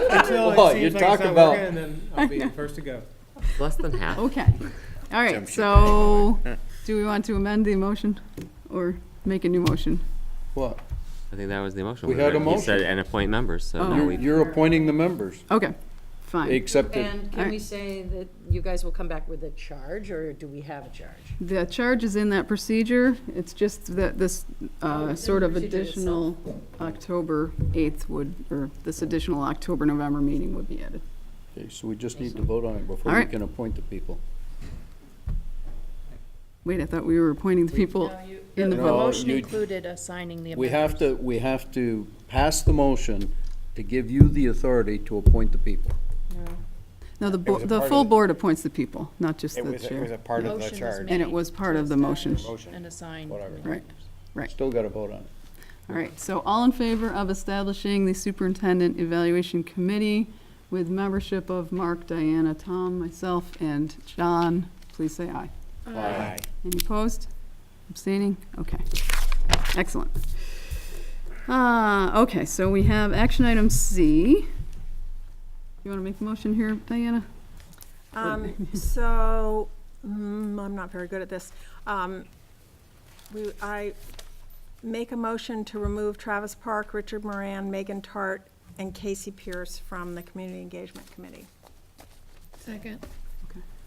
Until Oh, it you seems like talk it's not about- working, and then I'll be the first to go. Less than half. Okay. All right, so do we want to amend the motion or make a new motion? What? I think that was the motion. We had a You said motion. and appoint members, so Oh. now You're, we. you're appointing the members, Okay, fine. except that, And can we say that you guys will come back with a charge, or do we have a charge? The charge is in that procedure. It's just that this sort of procedure additional October 8th would, or this additional October-November meeting would be added. okay, so we just need to vote on it before All we right. can appoint the people. Wait, I thought we were appointing the people in the No, vote. motion you- included assigning the We members. we have to pass the motion to give you the authority to appoint the people. No, the, It was a the part full of- board appoints the people, not just It the was a chair. part of the Motion was charge. And it was part of the motion. Motion. And assign. Whatever. Right, right. Still got to vote on it. All right, so all in favor of establishing the superintendent evaluation committee with membership of Mark, Diana, Tom, myself, and John, please say aye. Aye. Any opposed? Abstaining? Okay. Excellent. Okay, so we have action item C. You want to make a motion here, Diana? So, I'm not very good at this. I make a motion to remove Travis Park, Richard Moran, Megan Tart, and Casey Pierce from the Community Engagement Committee. Second.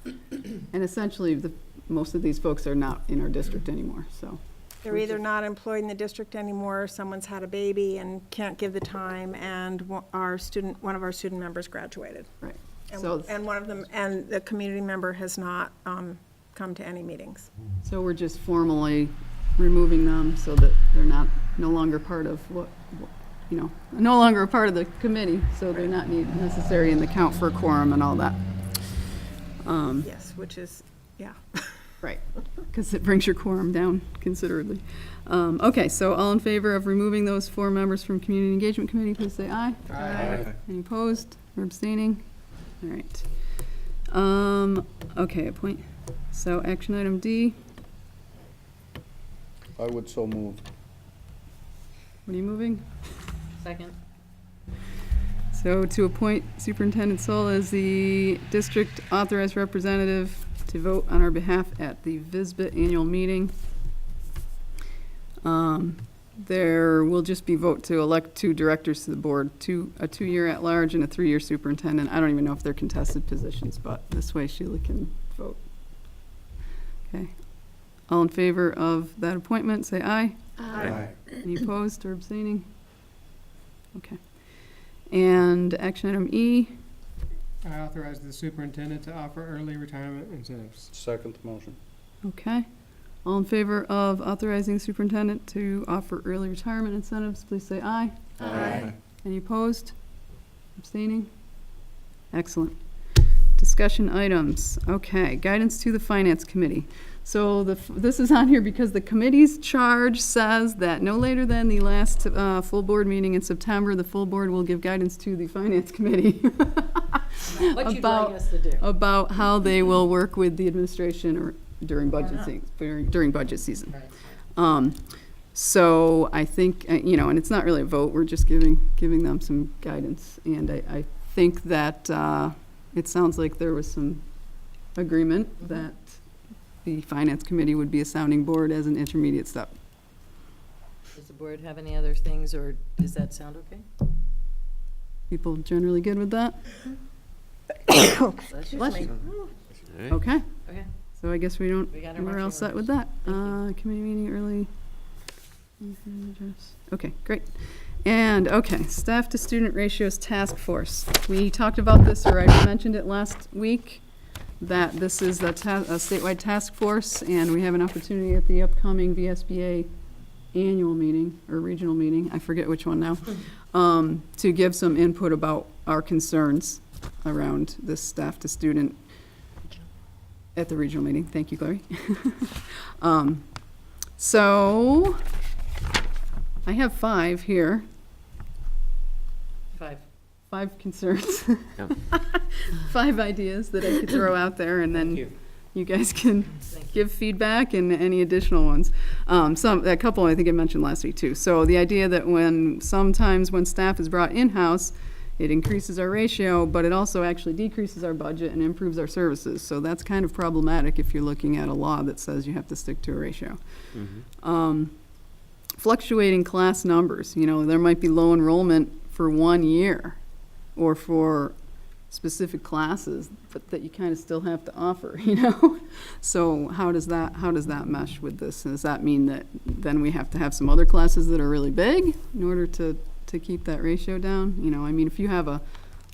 And essentially, most of these folks are not in our district anymore, so. They're either not employed in the district anymore, someone's had a baby and can't give the time, and one of our student members graduated. Right. And So, and one of them, and the community member has not come to any meetings. so we're just formally removing them so that they're no longer part of no longer a part of the committee, so they're not necessary in the count for a quorum and all that. Yes, which is, yeah. Right, because it brings your quorum down considerably. Okay, so all in favor of removing those 4 members from Community Engagement Committee, please say aye. Aye. Any opposed or abstaining? All right. Okay, so action item D, I would so move. what are you moving? Second. So to appoint Superintendent Sol as the district authorized representative to vote on our behalf at the VISBA annual meeting. There will just be vote to elect 2 directors to the board, a 2-year at-large and a 3-year superintendent. I don't even know if they're contested positions, but this way Sheila can vote. Okay. All in favor of that appointment, say aye. Aye. Any opposed or abstaining? Okay. And action item E, I authorize the superintendent to offer early retirement incentives. Second motion. okay. All in favor of authorizing the superintendent to offer early retirement incentives, please say aye. Aye. Any opposed? Abstaining? Excellent. Discussion items. Okay, guidance to the Finance Committee. So this is on here because the committee's charge says that no later than the last full board meeting in September, the full board will give guidance to the Finance Committee What you'd like us to do. about how they will work with the administration or during budget during budget season. Right. So I think, and it's not really a vote, we're just giving them some guidance. And I think that it sounds like there was some agreement that the Finance Committee would be a sounding board as an intermediate step. Does the board have any other things, or does that sound okay? People generally good with that? Let's just Bless make- you. Alright. Okay, Okay. so I guess we're all marching set with orders. that. Committee meeting early. Okay, great. And, okay, staff to student ratios task force. We talked about this, or I mentioned it last week, that this is a statewide task force, and we have an opportunity at the upcoming VSBA annual meeting, or regional meeting, I forget which one now, to give some input about our concerns around this staff to student at the regional meeting. Thank you, Clary. So, I have 5 here. 5. 5 concerns. Yeah. 5 ideas that I could throw out there, and then you guys can give feedback and any additional ones. A couple I think I mentioned last week too. So the idea that sometimes when staff is brought in-house, it increases our ratio, but it also actually decreases our budget and improves our services. So that's kind of problematic if you're looking at a law that says you have to stick to a ratio. Fluctuating class numbers, there might be low enrollment for 1 year or for specific classes, but that you kind of still have to offer, So how does that mesh with this? Does that mean that then we have to have some other classes that are really big in order to keep that ratio down? If you have a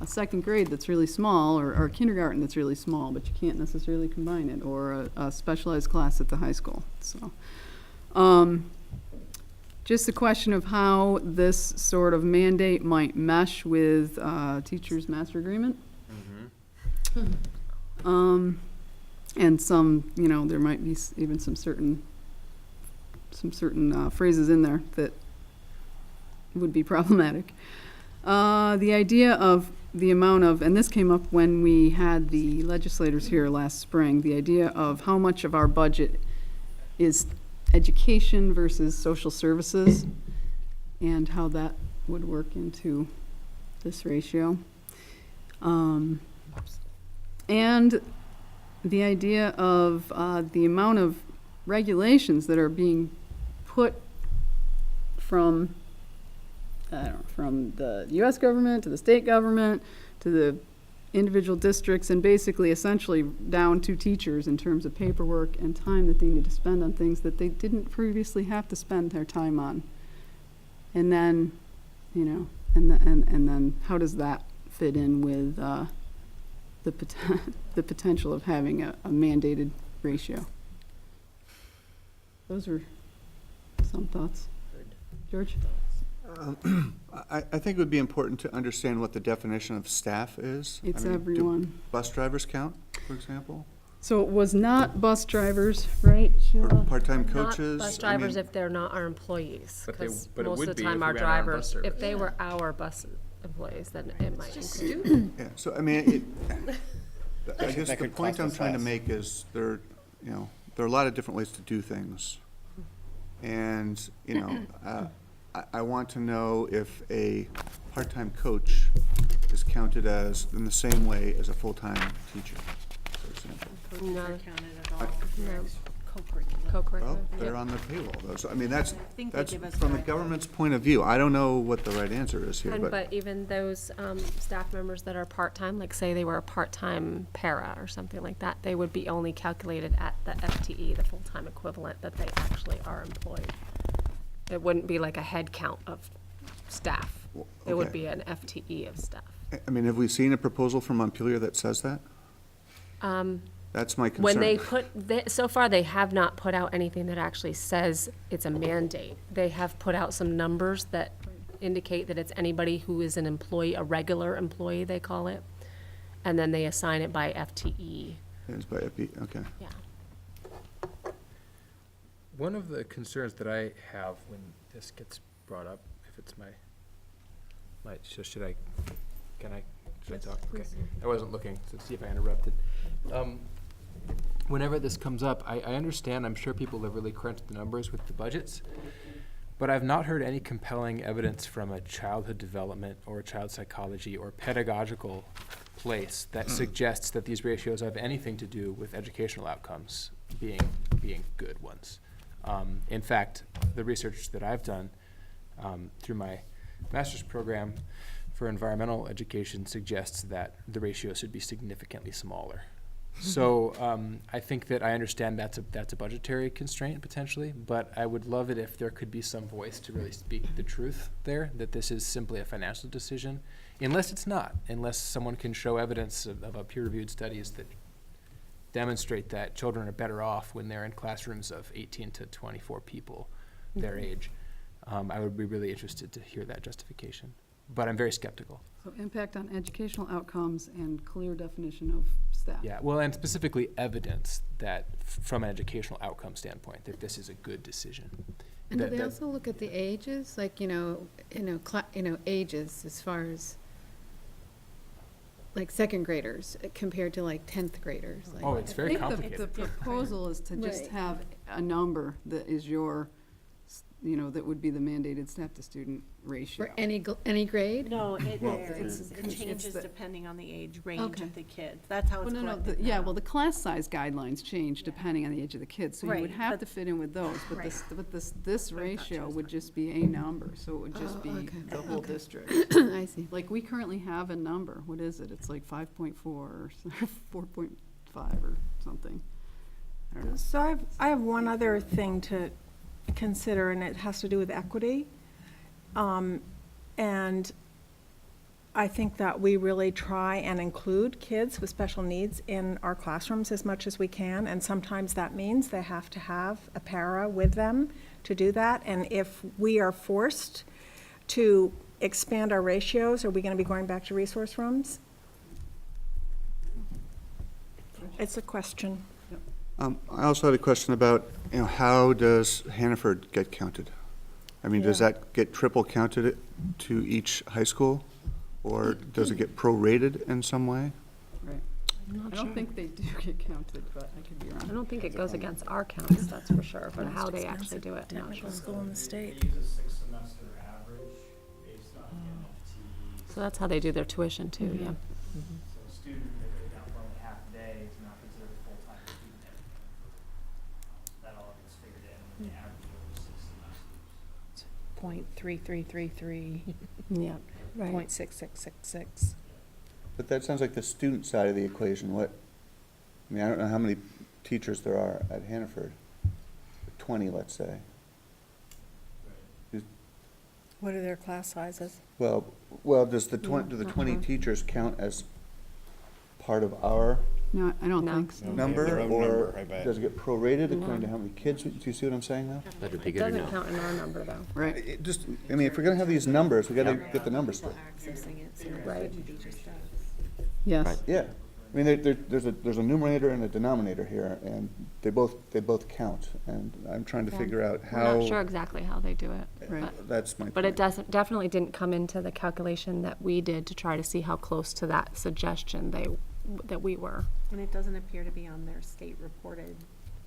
second grade that's really small, or a kindergarten that's really small, but you can't necessarily combine it, or a specialized class at the high school. So, just a question of how this sort of mandate might mesh with teachers' master agreement. And some, there might be even some certain phrases in there that would be problematic. The idea of the amount of, and this came up when we had the legislators here last spring, the idea of how much of our budget is education versus social services, and how that would work into this ratio. And the idea of the amount of regulations that are being put from the U.S. government to the state government to the individual districts, and basically essentially down to teachers in terms of paperwork and time that they need to spend on things that they didn't previously have to spend their time on. And then, and then how does that fit in with the potential of having a mandated ratio? Those are some thoughts. George? I think it would be important to understand what the definition of staff is. It's do everyone. Bus drivers count, for example? So it was not bus drivers, right, Or Sheila? part-time Not coaches? bus I drivers mean, if they're not our employees, But because it most would of the be time if our we ran our own bus drivers, service. if they were our bus employees, then it might include. Yeah, so I mean, I guess that the could point cost I'm us trying to less. make is there are a lot of different ways to do things. And, I want to know if a part-time coach is counted as in the same way as a full-time teacher, for example. No, no. Well, Co-curricular. they're on the payroll though, so I mean, that's think they give us from the guidelines. government's point of view. I don't know what the right answer is here, But even those staff members that are part-time, like say they were a part-time para or something like that, they would be only calculated at the FTE, the full-time equivalent, that they actually are employed. It wouldn't be like a head count of staff. It would okay. be an FTE of staff. I mean, have we seen a proposal from Montpelier that says that? That's my concern. When they so far, they have not put out anything that actually says it's a mandate. They have put out some numbers that indicate that it's anybody who is an employee, a regular employee, they call it, and then they assign it by FTE. It's by FB, okay. Yeah. One of the concerns that I have when this gets brought up, if it's should I talk? Okay. I wasn't looking to see if I interrupted. Whenever this comes up, I understand, I'm sure people have really crunched the numbers with the budgets, but I've not heard any compelling evidence from a childhood development or child psychology or pedagogical place that suggests that these ratios have anything to do with educational outcomes being good ones. In fact, the research that I've done through my master's program for environmental education suggests that the ratio should be significantly smaller. So I think that I understand that's a budgetary constraint potentially, but I would love it if there could be some voice to really speak the truth there, that this is simply a financial decision, unless it's not, unless someone can show evidence of a peer-reviewed studies that demonstrate that children are better off when they're in classrooms of 18 to 24 people their age. I would be really interested to hear that justification, but I'm very skeptical. So impact on educational outcomes and clear definition of staff. Yeah, well, and specifically evidence that from an educational outcome standpoint, that this is a good decision. And do That- they that- also look at the ages, like, ages as far as like second graders compared to like 10th graders? Like, Oh, it's very I think complicated. the proposal is to just Right. have a number that is your, that would be the mandated staff-to-student ratio. For any grade? No, it Well, varies. it's- It it's changes the- depending on the age range Okay. of the kids. That's how Well, it's no, no, collected yeah, now. well, the class size guidelines change depending on the age of the kids, so you would Right, have but- to fit in with those, but Right. this ratio would just be a number, so it would just Oh, be okay. the whole Okay. district. I see. Like, we currently have a number, what is it? It's like 5.4 or 4.5 or something. I don't know. So I have one other thing to consider, and it has to do with equity. And I think that we really try and include kids with special needs in our classrooms as much as we can, and sometimes that means they have to have a para with them to do that. And if we are forced to expand our ratios, are we going to be going back to resource rooms? It's a question. I also had a question about, how does Hannaford get counted? I mean, does Yeah. that get triple counted to each high school? Or does it get prorated in some way? Right. I don't think they do get counted, but I could be I wrong. don't think it goes against our counts, that's for sure, but how they actually do it, not Technical sure. school in the state. They use a 6-semester average based on NFTs. So that's how they do their tuition too, yeah. So a student that goes down for only half a day is not considered a full-time student at Hanford. That all gets figured in when they average over 6 semesters. 0.3333, Yeah, right. 0.6666. But that sounds like the student side of the equation. I don't know how many teachers there are at Hannaford. 20, let's say. What are their class sizes? Well, does the 20, do the not 20 sure. teachers count as part of our No, I don't No. think so. number? their own Or number, I bet. does it get prorated according to No. how many kids? Do you see what I'm saying now? That'd be It good to doesn't know. count in our number though. Right. If we're gonna have these numbers, we gotta get the numbers straight. Accessing it, so Right. teacher staff. Yes. Right. Yeah. I mean, there's a numerator and a denominator here, and they both count. And I'm trying to Yeah. figure out We're how. not sure exactly how they do it, Right. but, That's my point. but it definitely didn't come into the calculation that we did to try to see how close to that suggestion that we were, And it doesn't appear to be on their state-reported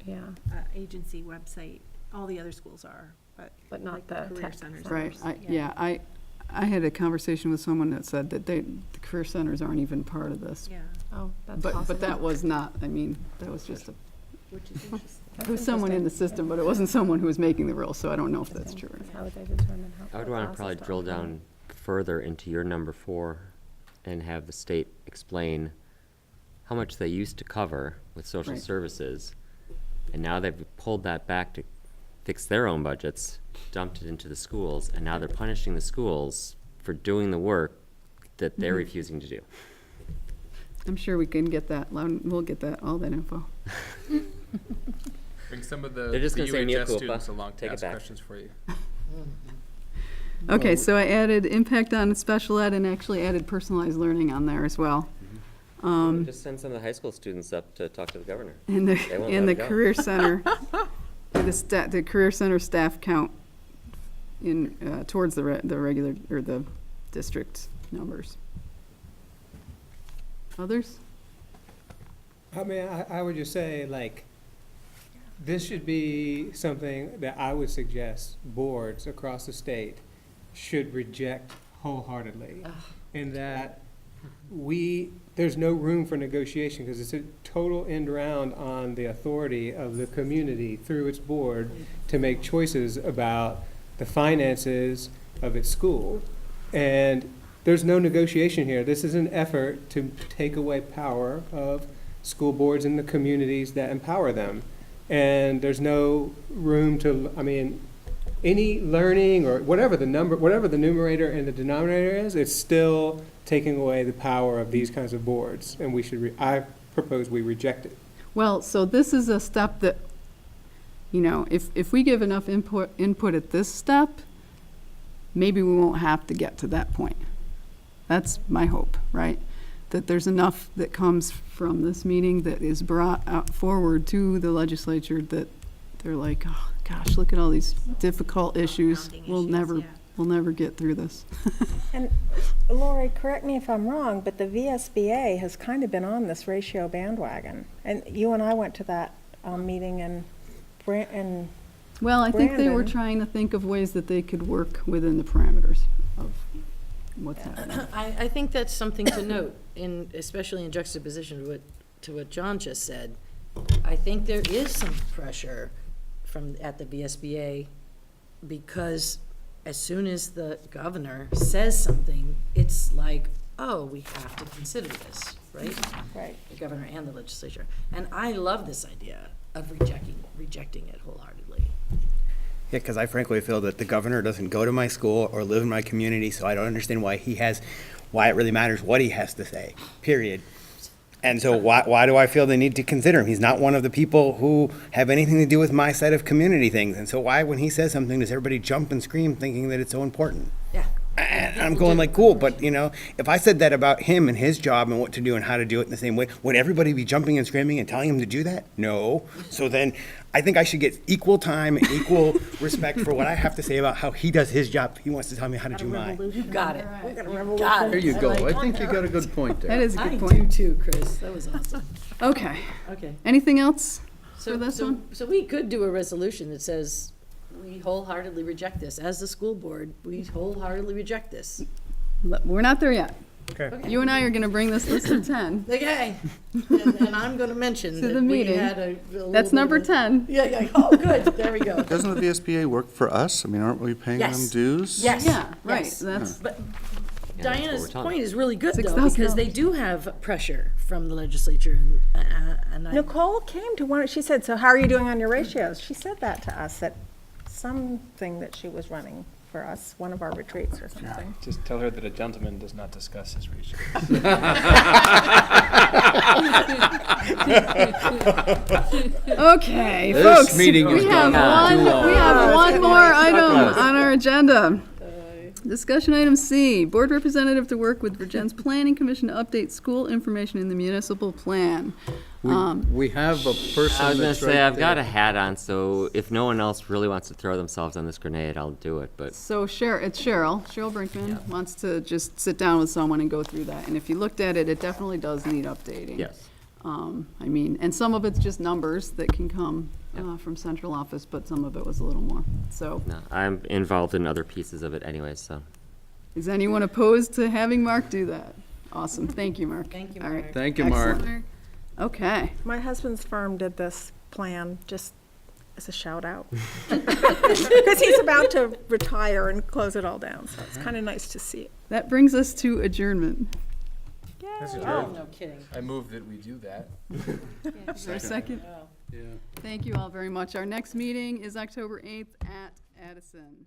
yeah. agency website. All the other schools are, But not like the career tech centers. Right, Yeah. I had a conversation with someone that said that the career centers aren't even part of this. Yeah, Oh, that's But possible. that was not, that was just which is interesting. it was someone in the system, but it wasn't someone who was making the rules, so I don't know if that's true. How would they determine how? I would what want to classes probably to drill offer? down further into your number 4 and have the state explain how much they used to cover with social Right. services, and now they've pulled that back to fix their own budgets, dumped it into the schools, and now they're punishing the schools for doing the work that they're refusing to do. I'm sure we can get that, we'll get all that info. Bring some of the They're just gonna say mea UHS culpa. students along to Take it ask back. questions for you. Okay, so I added impact on special ed and actually added personalized learning on there as well. Just send some of the high school students up to talk to the governor. In They the, won't in let the it go. career center, the career center staff count towards the regular, or the district numbers. Others? I mean, I would just say, like, this should be something that I would suggest boards across the state should reject wholeheartedly. In that there's no room for negotiation, because it's a total end round on the authority of the community through its board to make choices about the finances of its school. And there's no negotiation here. This is an effort to take away power of school boards in the communities that empower them. And there's no room to, any learning or whatever the numerator and the denominator is, it's still taking away the power of these kinds of boards. And I propose we reject it. Well, so this is a step that, if we give enough input at this step, maybe we won't have to get to that point. That's my hope, right? That there's enough that comes from this meeting that is brought out forward to the legislature that they're like, oh, gosh, look at all these difficult issues. Compounding We'll issues, never yeah. we'll never get through this. And Lori, correct me if I'm wrong, but the VSBA has kind of been on this ratio bandwagon. And you and I went to that meeting in Well, I think they were Brandon. trying to think of ways that they could work within the parameters of what's happening. I think that's something to note, especially in juxtaposition to what John just said. I think there is some pressure at the VSBA, because as soon as the governor says something, it's like, oh, we have to consider this, right? Right. The governor and the legislature. And I love this idea of rejecting it wholeheartedly. Yeah, because I frankly feel that the governor doesn't go to my school or live in my community, so I don't understand why it really matters what he has to say, period. And so why do I feel the need to consider him? He's not one of the people who have anything to do with my side of community things. And so why, when he says something, does everybody jump and scream thinking that it's so important? Yeah. And I'm going like, cool, but if I said that about him and his job and what to do and how to do it in the same way, would everybody be jumping and screaming and telling him to do that? No. So then I think I should get equal time and equal respect for what I have to say about how he does his job. He wants to tell me how to do mine. You got it. We're gonna Got it. There you I go. like I think you got a good point there. That is a I good do point. too, Chris. That was awesome. Okay. Okay. Anything else So, for this so, one? so we could do a resolution that says, we wholeheartedly reject this. As the school board, we wholeheartedly reject this. We're not there yet. Okay. You and I are going to bring this list of 10 Okay. And I'm gonna mention to that the we meeting. had a little That's bit number of a- 10. Yeah, oh, good, there we go. Doesn't the VSBA work for us? I mean, aren't we paying them Yes. dues? Yes. Yeah, right. Yes. That's But Yeah, that's what Diana's we're talking point is really good, though, $6,000. because they do have pressure from the legislature, and I. Nicole came to one, she said, so how are you doing on your ratios? She said that to us, that something that she was running for us, one of our retreats or something. Just tell her that a gentleman does not discuss his ratio. Okay, This folks, meeting is we have going too long. we have one more item close. on our agenda. Discussion item C, board representative to work with Virgin's Planning Commission to update school information in the municipal plan. We have a person I was gonna that's say, right I've got a there. hat on, so if no one else really wants to throw themselves on this grenade, I'll do it, but So it's Cheryl Brinkman wants to just sit down with someone and go through that. And if you looked at it, it definitely does need updating. yes. I mean, and some of it's just numbers that can come from central office, but some of it was a little more. So No, I'm involved in other pieces of it anyway, so. is anyone opposed to having Mark do that? Awesome, thank you, Mark. Thank you, All right. Mark. Thank you, Mark. Excellent. Okay. My husband's firm did this plan, just as a shout out. Because he's about to retire and close it all down, so it's kind of nice to see it. That brings us to adjournment. That's Oh, adjourned. no kidding. I move that we do that. Is there a second? Oh. Yeah. Thank you all very much. Our next meeting is October 8th at Addison.